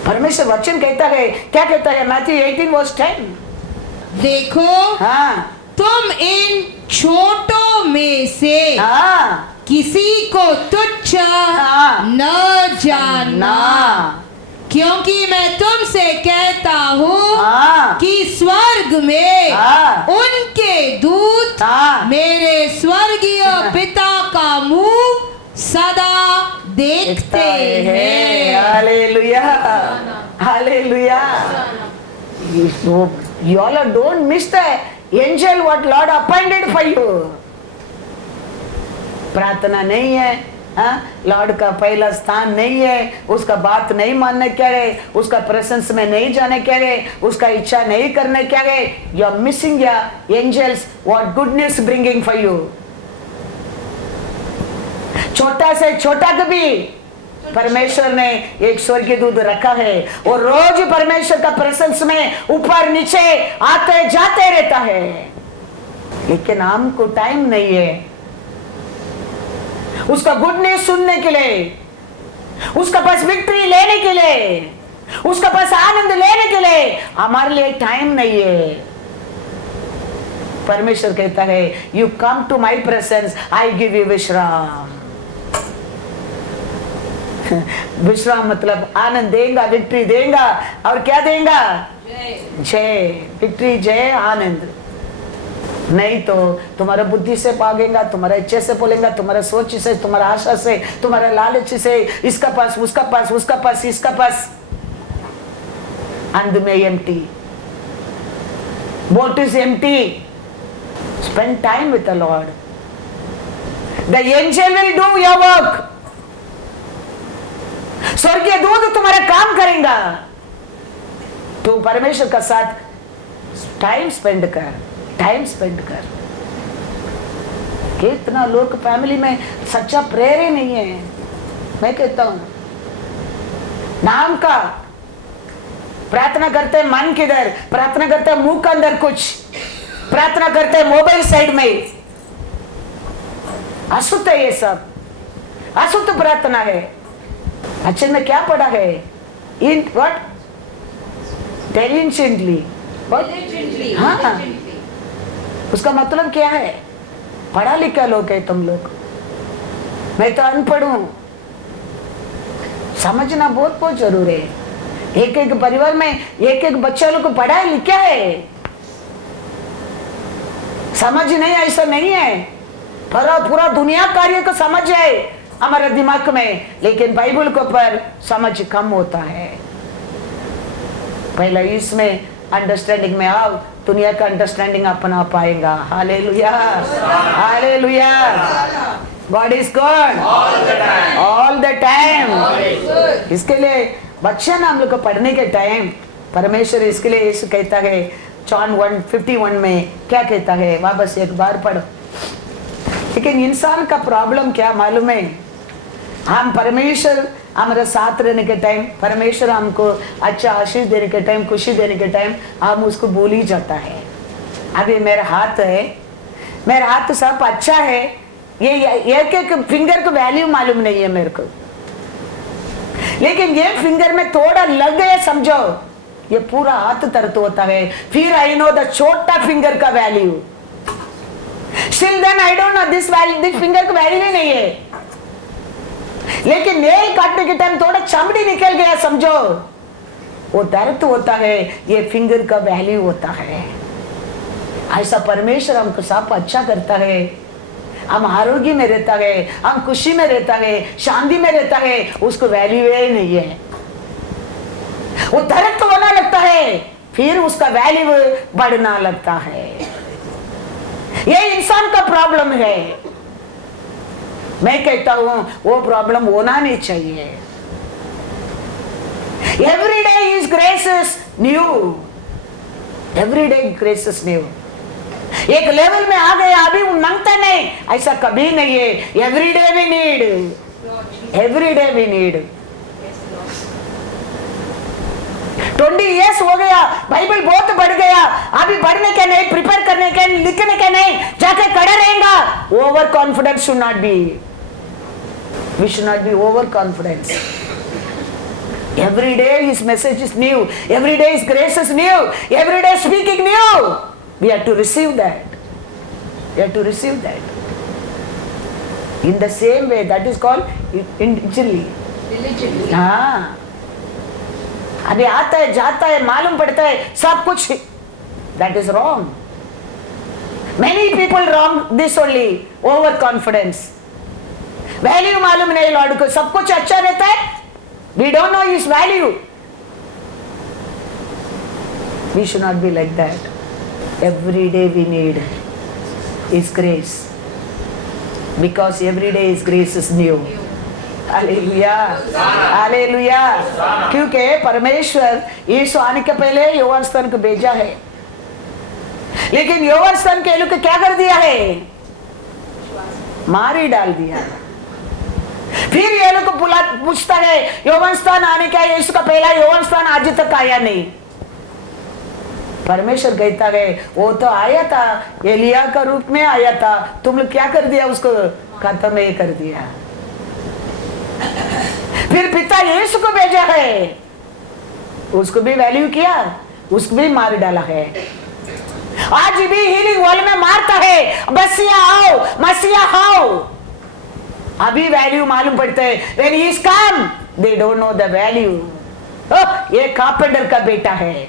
परमेश्वर वचन कहता है, क्या कहता है? मैथ्यू 18:10। देखो तुम इन छोटों में से किसी को तुच्छ न जानना, क्योंकि मैं तुमसे कहता हूँ कि स्वर्ग में उनके दूत मेरे स्वर्गीय पिता का मुंह सदा देखते हैं। Hallelujah, hallelujah. You all don't miss the angel what Lord appointed for you. प्रार्थना नहीं है, लॉर्ड का पहला स्थान नहीं है, उसका बात नहीं मानने क्या है, उसका प्रेजेंस में नहीं जाने क्या है, उसका इच्छा नहीं करने क्या है। You are missing your angels what good news bringing for you. छोटा से छोटा कभी परमेश्वर ने एक स्वर्गीय दूत रखा है और रोज परमेश्वर का प्रेजेंस में ऊपर नीचे आते जाते रहता है, लेकिन हमको टाइम नहीं है उसका गुड न्यूज सुनने के लिए, उसका पास विक्ट्री लेने के लिए, उसका पास आनंद लेने के लिए हमारे लिए टाइम नहीं है। परमेश्वर कहता है you come to my presence I give you विश्राम। विश्राम मतलब आनंद देगा, विक्ट्री देगा और क्या देगा? जय, विक्ट्री, जय, आनंद। नहीं तो तुम्हारा बुद्धि से भागेगा, तुम्हारा इच्छे से बोलेगा, तुम्हारा सोच से, तुम्हारा आशा से, तुम्हारा लालच से, इसका पास उसका पास, उसका पास इसका पास, अंध में empty. What is empty? Spend time with the Lord. The angel will do your work. स्वर्गीय दूत तुम्हारा काम करेगा, तुम परमेश्वर का साथ टाइम स्पेंड कर, टाइम स्पेंड कर। कितना लोग फैमिली में सच्चा प्रेयर ही नहीं है। मैं कहता हूं नाम का प्रार्थना करते मन किधर, प्रार्थना करते मुंह के अंदर कुछ, प्रार्थना करते मोबाइल साइड में। अशुद्ध है ये सब, अशुद्ध प्रार्थना है। अच्छे में क्या पढ़ा है? In what? diligently, हाँ, उसका मतलब क्या है? पढ़ा लिखा लोग है तुम लोग, मैं तो अनपढ़ हूं। समझना बहुत बहुत जरूरी है। एक एक परिवार में एक एक बच्चा लोग को पढ़ा लिखा है, समझ नहीं ऐसा नहीं है। पूरा दुनिया कार्य को समझ है हमारे दिमाग में, लेकिन बाइबल को पर समझ कम होता है। पहले इसमें अंडरस्टैंडिंग में आओ, दुनिया का अंडरस्टैंडिंग अपना पाएगा। Hallelujah, hallelujah. God is God all the time. इसके लिए बच्चे ना हम लोग को पढ़ने के टाइम परमेश्वर इसके लिए यीशु कहता है जॉन 1:51 में क्या कहता है, वापस एक बार पढ़ो। लेकिन इंसान का प्रॉब्लम क्या मालूम है? हम परमेश्वर हमारे साथ रहने के टाइम, परमेश्वर हमको अच्छा आशीष देने के टाइम, खुशी देने के टाइम हम उसको भूल ही जाता है। अभी मेरा हाथ है, मेरा हाथ सब अच्छा है, ये एक एक फिंगर को वैल्यू मालूम नहीं है मेरे को, लेकिन ये फिंगर में थोड़ा लग गया समझो, ये पूरा हाथ दर्द होता है। फिर आई नो द छोटा फिंगर का value. Still then I don't know this value, this finger का वैल्यू ही नहीं है। लेकिन नेल काटने के टाइम थोड़ा चमड़ी निकल गया समझो, वो दर्द होता है, ये फिंगर का वैल्यू होता है। ऐसा परमेश्वर हमको सब अच्छा करता है, हम आरोग्य में रहता है, हम खुशी में रहता है, शांति में रहता है, उसको वैल्यू ही नहीं है। वो दर्द होना लगता है, फिर उसका वैल्यू बढ़ना लगता है। ये इंसान का प्रॉब्लम है। मैं कहता हूं वो प्रॉब्लम होना नहीं चाहिए। Every day is graces new, every day graces new. एक लेवल में आ गए अभी मांगता नहीं, ऐसा कभी नहीं है। Every day we need, every day we need. 20 years हो गया, बाइबल बहुत बढ़ गया, अभी बढ़ने के नहीं, प्रिपेयर करने के, लिखने के नहीं, जाके खड़ा रहेगा। Over confidence should not be, we should not be over confidence. Every day his message is new, every day his grace is new, every day speaking new. We have to receive that, we have to receive that in the same way. That is called individually. हाँ, अभी आता है जाता है मालूम पड़ता है सब कुछ, that is wrong. Many people wrong this only, over confidence. Value मालूम नहीं लॉर्ड को, सब कुछ अच्छा रहता है, We don't know his value. We should not be like that. Every day we need his grace, because every day his grace is new. Hallelujah, hallelujah. क्योंकि परमेश्वर यीशु आने के पहले यौवन स्तन को भेजा है, लेकिन यौवन स्तन के लोग क्या कर दिया है? मारी डाल दिया। फिर ये लोग को पूछता है यौवन स्तन आने का, यीशु का पहला यौवन स्तन आज तक आया नहीं। परमेश्वर कहता है वो तो आया था, एलिया का रूप में आया था, तुम लोग क्या कर दिया? उसको खत्म ही कर दिया। फिर पिता यीशु को भेजा है, उसको भी वैल्यू किया, उसको भी मार डाला है। आज भी हीलिंग वॉल में मारता है, मसीहा आओ, मसीहा आओ। अभी वैल्यू मालूम पड़ता है। When he is come, they don't know the value. ये कारपेंटर का बेटा है,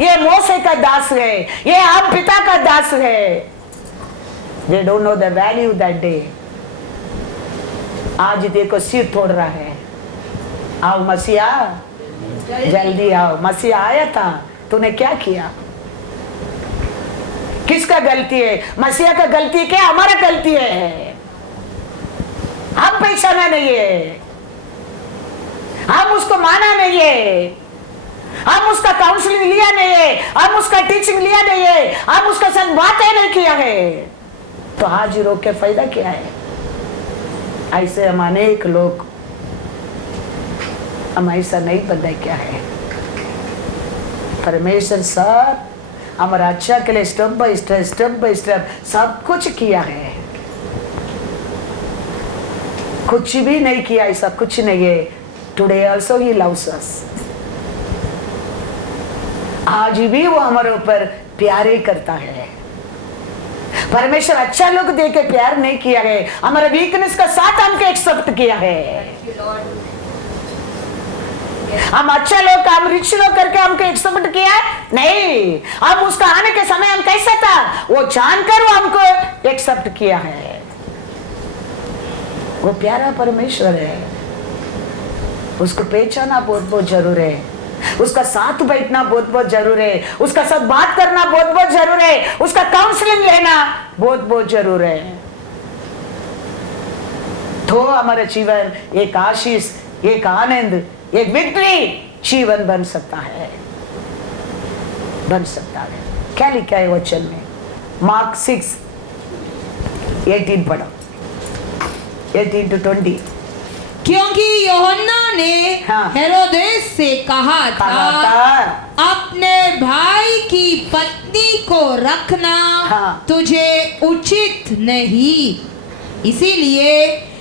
ये मोसे का दास है, ये आप पिता का दास है। They don't know the value that day. आज देखो सिर तोड़ रहा है। आओ मसीहा, जल्दी आओ। मसीहा आया था, तूने क्या किया? किसका गलती है? मसीहा का गलती है क्या? हमारा गलती है। हम पहचाना नहीं है, हम उसको माना नहीं है, हम उसका काउंसलिंग लिया नहीं है, हम उसका टीचिंग लिया नहीं है, हम उसका साथ बातें नहीं किया है, तो आज रोक के फायदा क्या है? ऐसे हम अनेक लोग, हम ऐसा नहीं पता क्या है। परमेश्वर सर हमारा अच्छा के लिए स्टेप बाय स्टेप सब कुछ किया है। कुछ भी नहीं किया ऐसा कुछ नहीं है। टुडे ऑल्सो ही लव्स अस। आज भी वो हमारे ऊपर प्यार ही करता है। परमेश्वर अच्छा लोग दे के प्यार नहीं किया है, हमारा वीकनेस का साथ हमको एक्सेप्ट किया है। हम अच्छा लोग, हम रिच लोग करके हमको एक्सेप्ट किया नहीं। हम उसका आने के समय हम कैसा था वो जानकर वो हमको एक्सेप्ट किया है। वो प्यारा परमेश्वर है, उसको पहचाना बहुत बहुत जरूर है, उसका साथ बैठना बहुत बहुत जरूर है, उसका साथ बात करना बहुत बहुत जरूर है, उसका काउंसलिंग लेना बहुत बहुत जरूर है। तो हमारा जीवन एक आशीष, एक आनंद, एक विक्ट्री जीवन बन सकता है, बन सकता है। क्या लिखा है वचन में? मार्क 6:18 पढ़ो, 18 to 20। क्योंकि यूहन्ना ने हेरोदेस से कहा था अपने भाई की पत्नी को रखना तुझे उचित नहीं, इसीलिए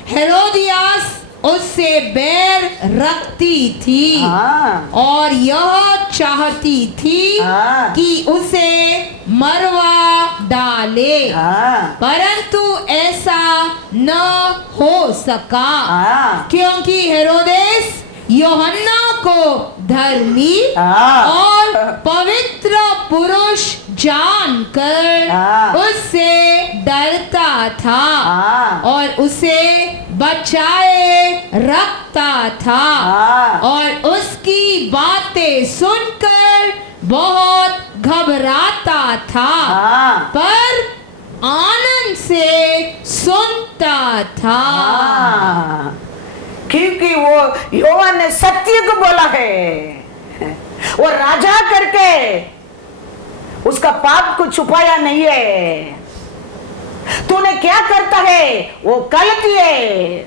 हेरोदियास उससे बैर रखती थी और यह चाहती थी कि उसे मरवा डाले, परंतु ऐसा न हो सका, क्योंकि हेरोदेस यूहन्ना को धर्मी और पवित्र पुरुष जानकर उससे डरता था और उसे बचाए रखता था और उसकी बातें सुनकर बहुत घबराता था, पर आनंद से सुनता था। क्योंकि वो यूहन्ना ने सत्य को बोला है, वो राजा करके उसका पाप को छुपाया नहीं है। तूने क्या करता है वो गलती है।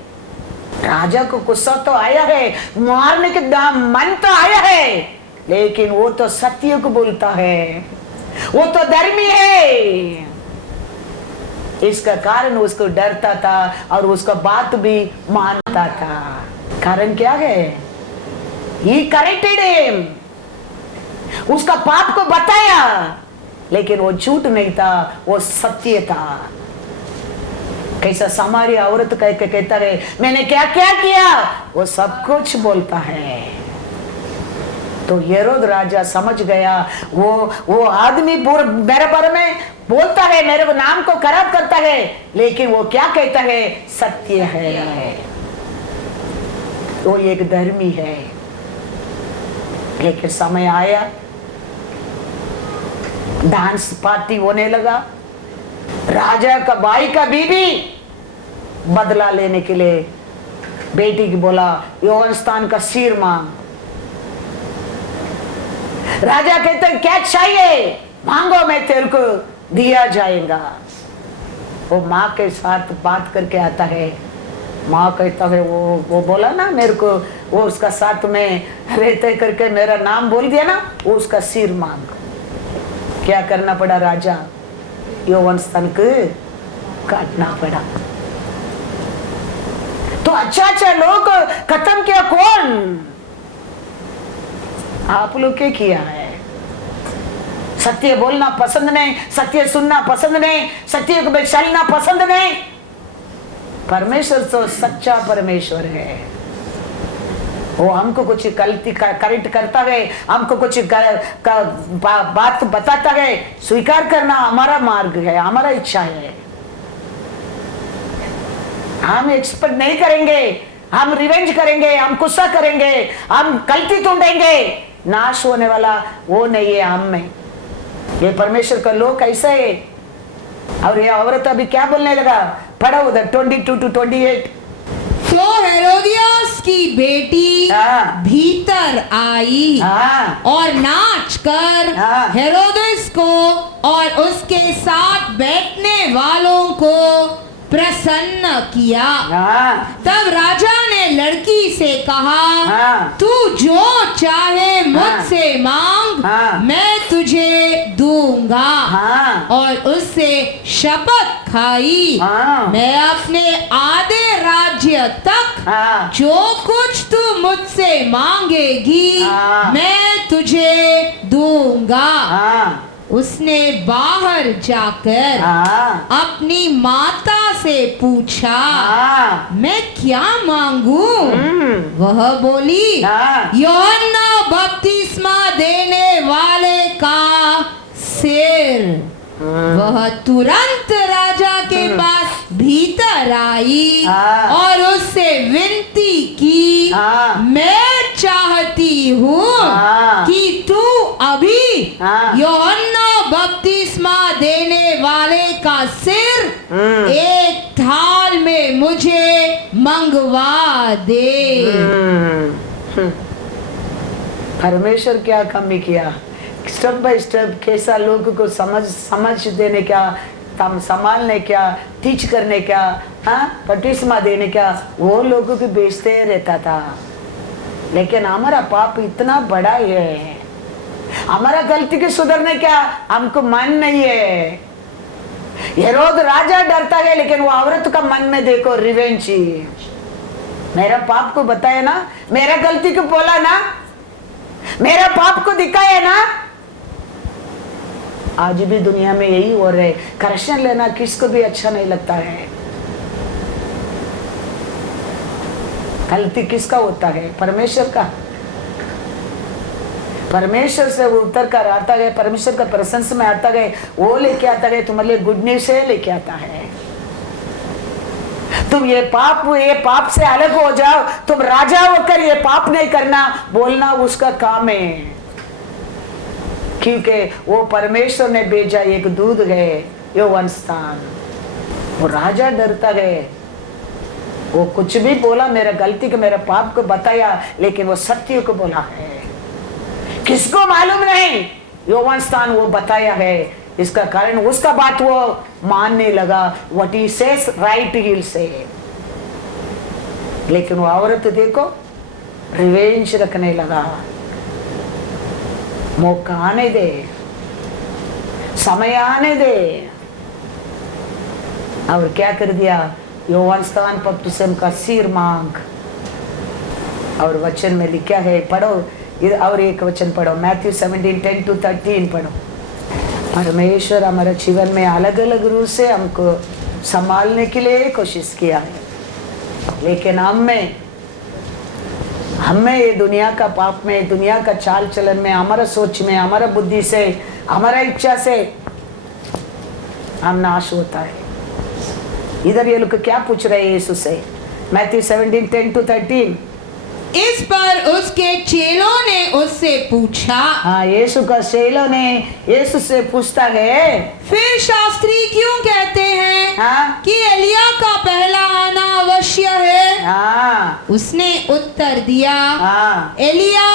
राजा को गुस्सा तो आया है, मारने के मन तो आया है, लेकिन वो तो सत्य को बोलता है, वो तो धर्मी है। इसका कारण उसको डरता था और उसका बात भी मानता था। कारण क्या है? He corrected him, उसका पाप को बताया, लेकिन वो झूठ नहीं था, वो सत्य था। कैसा सामारी औरत कह के कहता है मैंने क्या क्या किया, वो सब कुछ बोलता है। तो हेरोद राजा समझ गया वो आदमी मेरे बारे में बोलता है, मेरे को नाम को खराब करता है, लेकिन वो क्या कहता है सत्य है। वो एक धर्मी है। लेकिन समय आया, डांस पार्टी होने लगा, राजा का भाई का बीबी बदला लेने के लिए बेटी की बोला यौवन स्थान का सिर मांग। राजा कहते हैं क्या चाहिए मांगो, मैं तेरे को दिया जाएगा। वो माँ के साथ बात करके आता है, माँ कहता है वो बोला ना मेरे को, वो उसका साथ में रहते करके मेरा नाम बोल दिया ना, वो उसका सिर मांग। क्या करना पड़ा, राजा यौवन स्तन को काटना पड़ा। तो अच्छा लोग खत्म किया कौन? आप लोग के किया है। सत्य बोलना पसंद नहीं, सत्य सुनना पसंद नहीं, सत्य को चलना पसंद नहीं। परमेश्वर तो सच्चा परमेश्वर है। वो हमको कुछ गलती करेक्ट करता है, हमको कुछ बात बताता है, स्वीकार करना हमारा मार्ग है, हमारा इच्छा है। हम एक्सपेक्ट नहीं करेंगे, हम रिवेंज करेंगे, हम गुस्सा करेंगे, हम गलती ढूंढेंगे। नाश होने वाला वो नहीं है हम में। ये परमेश्वर का लोग ऐसा है। और ये औरत अभी क्या बोलने लगा, पढ़ो उधर 22 to 28। तो हेरोदियास की बेटी भीतर आई और नाच कर हेरोदेस को और उसके साथ बैठने वालों को प्रसन्न किया। तब राजा ने लड़की से कहा, तू जो चाहे मुझसे मांग, मैं तुझे दूंगा। और उससे शपथ खाई, मैं अपने आधे राज्य तक जो कुछ तू मुझसे मांगेगी मैं तुझे दूंगा। उसने बाहर जाकर अपनी माता से पूछा, मैं क्या मांगू? वह बोली, यूहन्ना बपतिस्मा देने वाले का सिर। वह तुरंत राजा के पास भीतर आई और उससे विनती की, मैं चाहती हूँ कि तू अभी यूहन्ना बपतिस्मा देने वाले का सिर एक थाल में मुझे मंगवा दे। परमेश्वर क्या कमी किया, स्टेप बाय स्टेप कैसा लोगों को समझ देने का, संभालने क्या, टीच करने क्या, बपतिस्मा देने क्या, वो लोगों को बेचते रहता था। लेकिन हमारा पाप इतना बड़ा है, हमारा गलती के सुधरने क्या हमको मन नहीं है। हेरोद राजा डरता है, लेकिन वो औरत का मन में देखो रिवेंज। मेरा पाप को बताया ना, मेरा गलती को बोला ना, मेरा पाप को दिखाया ना। आज भी दुनिया में यही हो रहा है। करेक्शन लेना किसको भी अच्छा नहीं लगता है। गलती किसका होता है? परमेश्वर का। परमेश्वर से वो उतर कर आता है, परमेश्वर का प्रेजेंस में आता है, वो लेके आता है, तुम्हारे लिए गुड न्यूज से लेके आता है। तुम ये पाप से अलग हो जाओ, तुम राजा होकर ये पाप नहीं करना, बोलना उसका काम है। क्योंकि वो परमेश्वर ने भेजा एक दूध है यौवन स्थान। वो राजा डरता है, वो कुछ भी बोला, मेरा गलती को मेरा पाप को बताया, लेकिन वो सत्य को बोला है। किसको मालूम नहीं, यौवन स्थान वो बताया है, इसका कारण उसका बात वो मानने लगा। What he says right he will say. लेकिन वो औरत देखो रिवेंज रखने लगा। मौका आने दे, समय आने दे। और क्या कर दिया, यौवन स्थान बपतिस्मा का सिर मांग। और वचन में लिखा है, पढ़ो और एक वचन पढ़ो, मैथ्यू 17:10 to 13 पढ़ो। परमेश्वर हमारे जीवन में अलग अलग रूप से हमको संभालने के लिए कोशिश किया है, लेकिन हमें ये दुनिया का पाप में, दुनिया का चाल चलन में, हमारा सोच में, हमारा बुद्धि से, हमारा इच्छा से हम नाश होता है। इधर ये लोग क्या पूछ रहे हैं यीशु से, मैथ्यू 17:10 to 13। इस पर उसके चेलों ने उससे पूछा। हाँ, यीशु का चेलों ने यीशु से पूछता है, फिर शास्त्री क्यों कहते हैं हाँ? कि एलिया का पहला आना अवश्य है? हाँ, उसने उत्तर दिया, हाँ, एलिया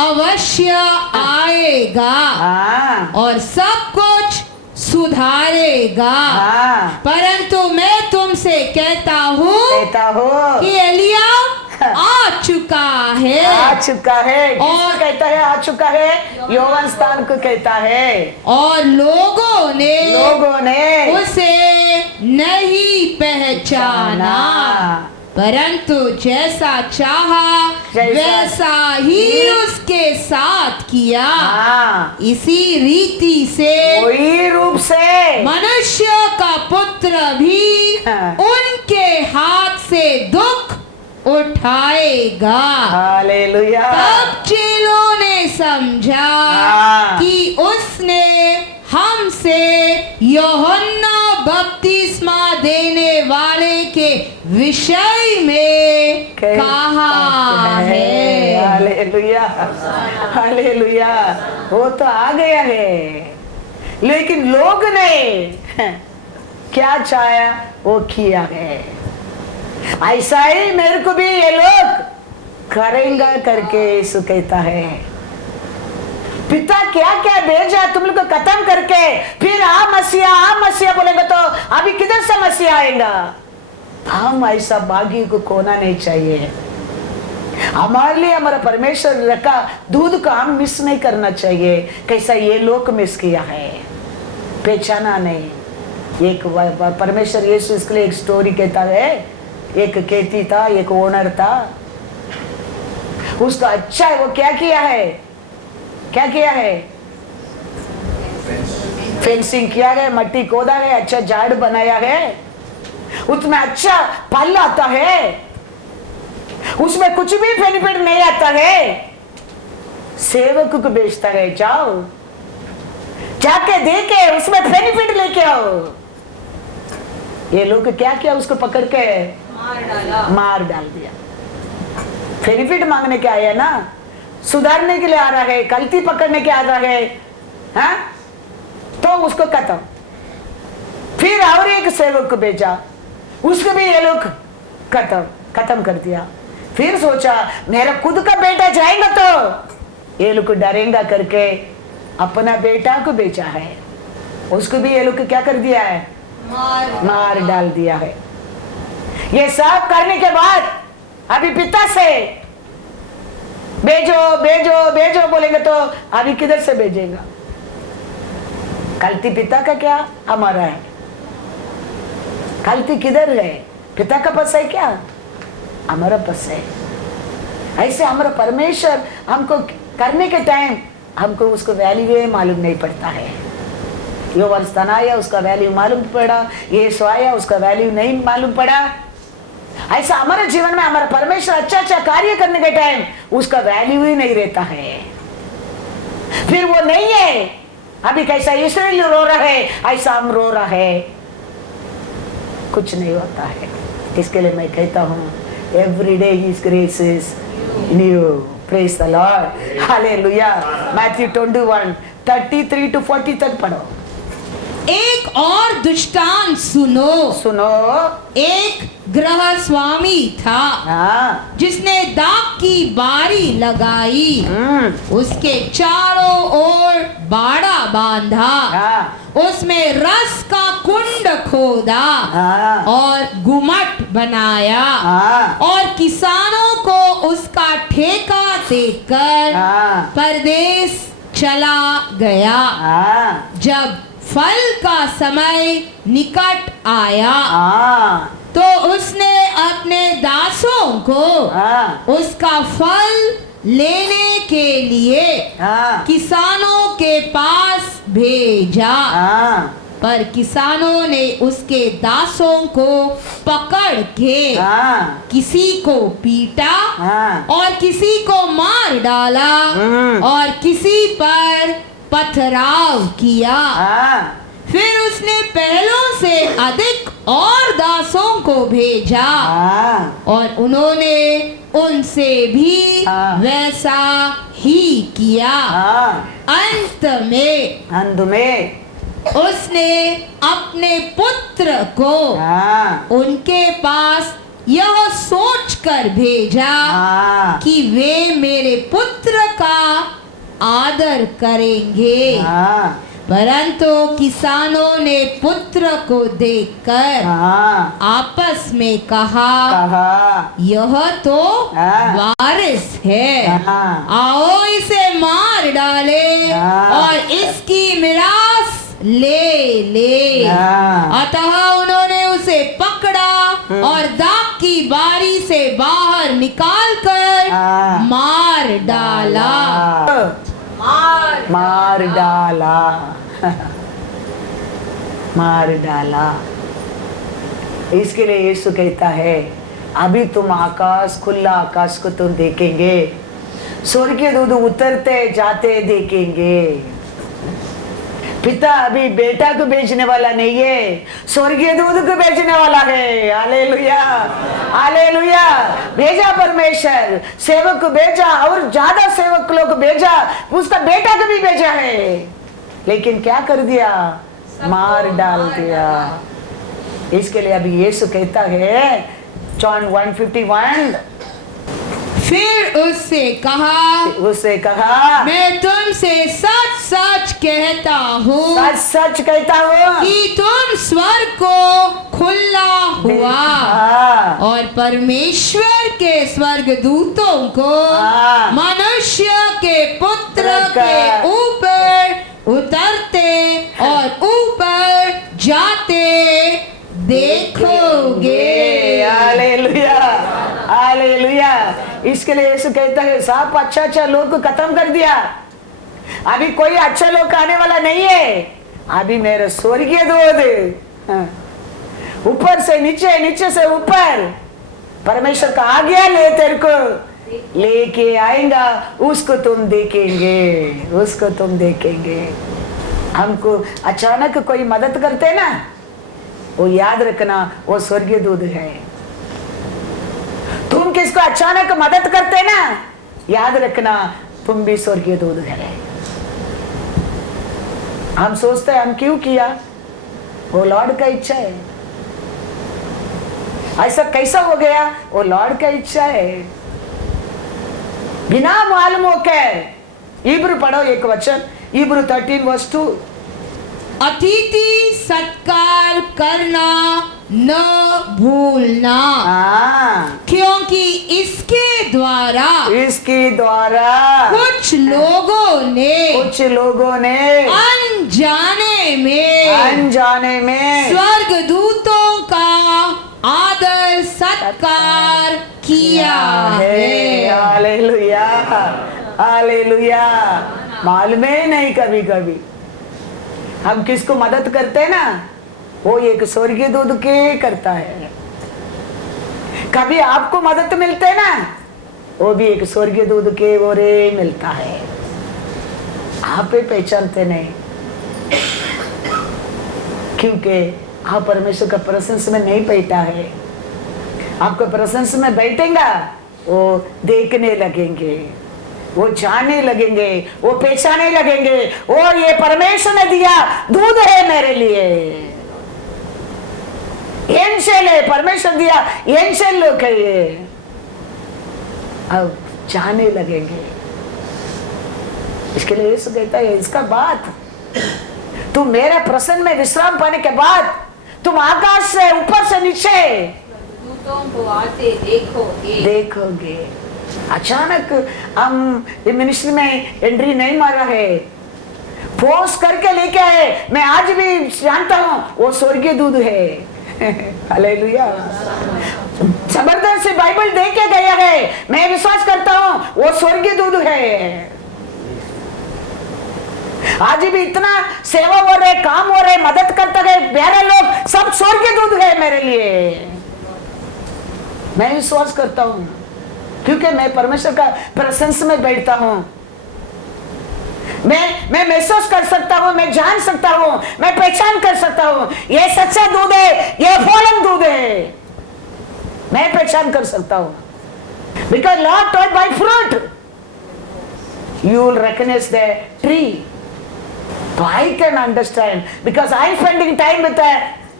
अवश्य आएगा हाँ, और सब कुछ सुधारेगा। हाँ, परंतु मैं तुमसे कहता हूँ कहता हो कि एलिया आ चुका है। आ चुका है। और किसको कहता है आ चुका है? यौवन स्थान को कहता है। और लोगों ने उसे नहीं पहचाना, परंतु जैसा चाहा वैसा ही उसके साथ किया। हाँ, इसी रीति से वही रूप से मनुष्य का पुत्र भी हाँ। उनके हाथ से दुख उठाएगा। हालेलुया। तब चेलों ने समझा हाँ। कि उसने हमसे यूहन्ना बपतिस्मा देने वाले के विषय में कहा है। Hallelujah, hallelujah. वो तो आ गया है, लेकिन लोग ने क्या चाहा वो किया है। ऐसा ही मेरे को भी ये लोग करेंगे करके यीशु कहता है। पिता क्या क्या भेजा तुम लोग को खत्म करके फिर आ मसीहा बोलेंगे तो अभी किधर से मसीहा आएगा? हम ऐसा भाग्य को खोना नहीं चाहिए। हमारे लिए हमारा परमेश्वर रखा दूध को हम मिस नहीं करना चाहिए। कैसा ये लोग मिस किया है, पहचाना नहीं। एक परमेश्वर यीशु इसके लिए एक स्टोरी कहता है। एक खेती था, एक ओनर था, उसका अच्छा है वो क्या किया है? क्या किया है? फेंसिंग किया है, मट्टी खोदा है, अच्छा झाड़ बनाया है, उसमें अच्छा फल आता है, उसमें कुछ भी बेनिफिट नहीं आता है। सेवक को बेचता है, जाओ जाके देके उसमें बेनिफिट लेके आओ। ये लोग क्या किया? उसको पकड़ के मार डाल दिया। बेनिफिट मांगने के आया ना, सुधारने के लिए आ रहा है, गलती पकड़ने के आ रहा है, हाँ? तो उसको खत्म। फिर और एक सेवक को भेजा, उसको भी ये लोग खत्म कर दिया। फिर सोचा मेरा खुद का बेटा जाएगा तो ये लोग डरेंगा करके अपना बेटा को बेचा है। उसको भी ये लोग क्या कर दिया है? मार डाल दिया है। ये सब करने के बाद अभी पिता से भेजो बोलेंगे तो अभी किधर से भेजेगा? गलती पिता का क्या, हमारा है। गलती किधर है? पिता का पास है क्या? हमारा पास है। ऐसे हमारा परमेश्वर हमको करने के टाइम हमको उसको वैल्यू मालूम नहीं पड़ता है। यौवन स्थान आया उसका वैल्यू मालूम पड़ा, यीशु आया उसका वैल्यू नहीं मालूम पड़ा। ऐसा हमारे जीवन में हमारा परमेश्वर अच्छा कार्य करने के टाइम उसका वैल्यू ही नहीं रहता है। फिर वो नहीं है। अभी कैसा इस्राएल रो रहा है ऐसा हम रो रहा है, कुछ नहीं होता है। इसके लिए मैं कहता हूँ every day his grace is new. Praise the lord, hallelujah. Matthew 21:33 to 40 तक पढ़ो। एक और दृष्टांत सुनो। एक गृह स्वामी था, हाँ, जिसने दाख की बारी लगाई, उसके चारों ओर बाड़ा बांधा, हाँ, उसमें रस का कुंड खोदा, हाँ, और गुमट बनाया, हाँ, और किसानों को उसका ठेका देकर हाँ, परदेश चला गया। हाँ, जब फल का समय निकट आया, हाँ, तो उसने अपने दासों को हाँ, उसका फल लेने के लिए हाँ, किसानों के पास भेजा। हाँ, पर किसानों ने उसके दासों को पकड़ के हाँ, किसी को पीटा, हाँ, और किसी को मार डाला, और किसी पर पथराव किया। हाँ, फिर उसने पहलों से अधिक और दासों को भेजा और उन्होंने उनसे भी वैसा ही किया। अंत में उसने अपने पुत्र को उनके पास यह सोचकर भेजा कि वे मेरे पुत्र का आदर करेंगे। परंतु किसानों ने पुत्र को देखकर आपस में कहा यह तो वारिस है, आओ इसे मार डाले और इसकी मिरास ले। अतः उन्होंने उसे पकड़ा और दाख की बारी से बाहर निकालकर मार डाला। मार डाला। इसके लिए यीशु कहता है अभी तुम आकाश, खुला आकाश को तुम देखेंगे, स्वर्गीय दूध उतरते जाते देखेंगे। पिता अभी बेटा को भेजने वाला नहीं है, स्वर्गीय दूध को भेजने वाला है। Hallelujah, hallelujah. भेजा परमेश्वर, सेवक को भेजा और ज्यादा सेवक लोग भेजा, उसका बेटा को भी भेजा है, लेकिन क्या कर दिया? मार डाल दिया। इसके लिए अभी यीशु कहता है जॉन 1:51, फिर उससे कहा मैं तुमसे सच सच कहता हूँ कि तुम स्वर्ग को खुला हुआ और परमेश्वर के स्वर्गदूतों को मनुष्य के पुत्र के ऊपर उतरते और ऊपर जाते देखोगे। Hallelujah, hallelujah. इसके लिए यीशु कहता है सब अच्छा लोग को खत्म कर दिया, अभी कोई अच्छा लोग आने वाला नहीं है। अभी मेरे स्वर्गीय दूध ऊपर से नीचे, नीचे से ऊपर परमेश्वर का आज्ञा ले तेरे को लेके आएगा, उसको तुम देखेंगे, उसको तुम देखेंगे। हमको अचानक कोई मदद करते ना, वो याद रखना वो स्वर्गीय दूध है। तुम किसको अचानक मदद करते ना, याद रखना तुम भी स्वर्गीय दूध है। हम सोचते हैं हम क्यों किया, वो लॉर्ड का इच्छा है। ऐसा कैसा हो गया, वो लॉर्ड का इच्छा है। बिना मालूम होकर इब्रू पढ़ो एक वचन, इब्रू 13:2, अतिथि सत्कार करना न भूलना, क्योंकि इसके द्वारा कुछ लोगों ने अनजाने में स्वर्गदूतों का आदर सत्कार किया है। Hallelujah, hallelujah. मालूम है नहीं, कभी कभी हम किसको मदद करते हैं ना, वो एक स्वर्गीय दूध के करता है। कभी आपको मदद मिलते ना, वो भी एक स्वर्गीय दूध के ओरे मिलता है। आप ही पहचानते नहीं, क्योंकि आप परमेश्वर का प्रेजेंस में नहीं बैठा है। आपका प्रेजेंस में बैठेगा, वो देखने लगेंगे, वो जाने लगेंगे, वो पहचाने लगेंगे, वो ये परमेश्वर ने दिया दूध है मेरे लिए, एंशेल है, परमेश्वर दिया एंशेल लोग है ये। अब जाने लगेंगे। इसके लिए यीशु कहता है इसका बात तुम मेरे प्रसन्न में विश्राम पाने के बाद तुम आकाश से ऊपर से नीचे दूतों को आते देखोगे। अचानक हम मिनिस्ट्री में एंट्री नहीं मारा है, फोर्स करके लेके आए। मैं आज भी जानता हूँ वो स्वर्गीय दूध है। हालेलुया। जबरदस्ती बाइबल दे के गया है, मैं विश्वास करता हूँ वो स्वर्गीय दूध है। आज भी इतना सेवा हो रहे, काम हो रहे, मदद करते गए प्यारे लोग, सब स्वर्गीय दूध है मेरे लिए। मैं विश्वास करता हूँ क्योंकि मैं परमेश्वर का प्रेजेंस में बैठता हूँ। मैं महसूस कर सकता हूं, मैं जान सकता हूं, मैं पहचान कर सकता हूं, ये सच्चा दूध है, ये फॉलन दूध है, मैं पहचान कर सकता हूं। Because Lord told by fruit you will recognize the tree. So I can understand because I am spending time with the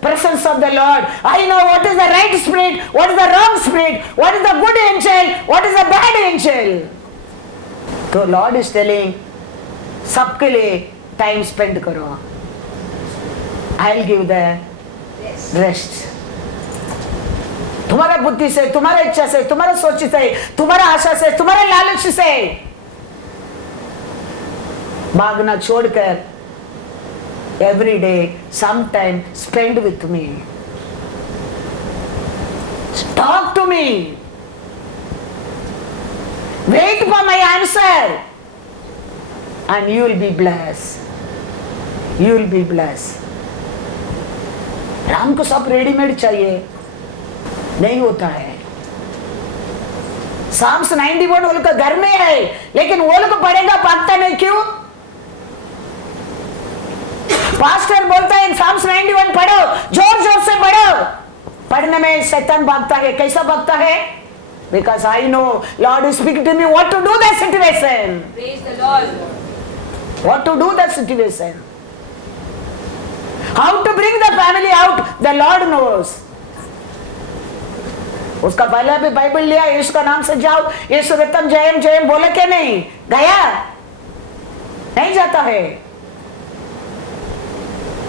presence of the Lord. I know what is the right spirit, what is the wrong spirit, what is the good angel, what is the bad angel. So Lord is telling, सबके लिए time spend करो. I'll give the rest. तुम्हारा बुद्धि से, तुम्हारा इच्छा से, तुम्हारा सोच से, तुम्हारा आशा से, तुम्हारे लालच से भागना छोड़कर every day some time spend with me, talk to me, wait for my answer and you will be blessed, you will be blessed. Ram को सब रेडीमेड चाहिए, नहीं होता है। साम्स 91 वो लोग का घर में है, लेकिन वो लोग पढ़ेगा भागता नहीं, क्यों? पास्टर बोलता है साम्स 91 पढ़ो, जोर जोर से पढ़ो। पढ़ने में शैतान भागता है। कैसा भागता है? Because I know Lord is speaking to me what to do that situation. Praise the Lord. What to do that situation. How to bring the family out, the Lord knows. उसका पहले भी बाइबल लिया, यीशु का नाम से जाओ, यीशु रत्तम जयम जयम बोले क्या? नहीं गया, नहीं जाता है।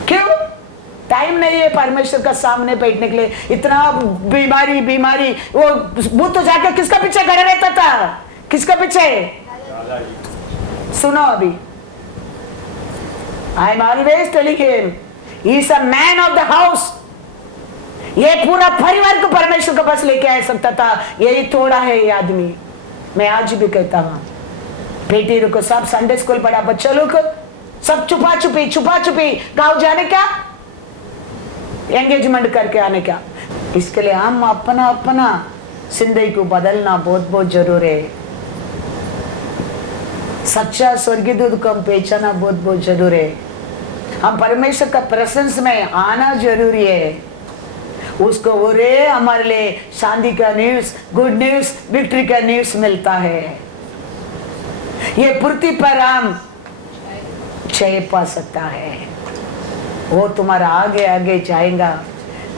क्यों? टाइम नहीं है परमेश्वर का सामने बैठने के लिए। इतना बीमारी बीमारी, वो भूत तो जाकर किसका पीछे खड़ा रहता था? किसका पीछे? सुनो अभी, I am always telling him he is a man of the house. ये पूरा परिवार को परमेश्वर के पास लेके आ सकता था, यही थोड़ा है ये आदमी। मैं आज भी कहता हूं, बेटी को सब संडे स्कूल पढ़ा, बच्चों लोग सब छुपा छुपी गाँव जाने क्या, एंगेजमेंट करके आने क्या। इसके लिए हम अपना जिंदगी को बदलना बहुत बहुत जरूरी है। सच्चा स्वर्गीय दूध को हम पहचाना बहुत बहुत जरूरी है। हम परमेश्वर का प्रेजेंस में आना जरूरी है। उसको ओरे हमारे लिए शांति का न्यूज, गुड न्यूज, विक्ट्री का न्यूज मिलता है। ये पृथ्वी पर हम जय पा सकता है। वो तुम्हारा आगे आगे जाएगा,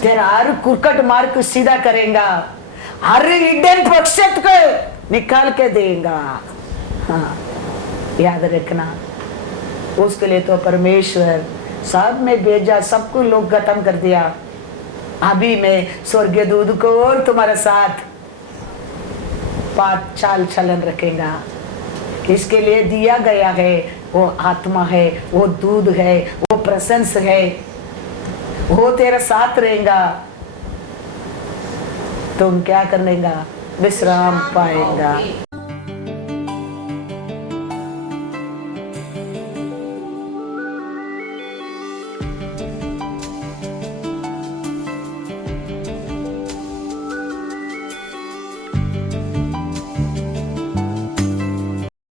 तेरा हर कुरकट मार्ग को सीधा करेगा, हर हिडन पक्षत को निकाल के देगा। हाँ, याद रखना, उसके लिए तो परमेश्वर सब में भेजा, सबको लोग खत्म कर दिया। अभी मैं स्वर्गीय दूध को और तुम्हारे साथ बात चाल चलन रखेगा। इसके लिए दिया गया है, वो आत्मा है, वो दूध है, वो प्रेजेंस है, वो तेरे साथ रहेगा। तुम क्या करेगा? विश्राम पाएगा।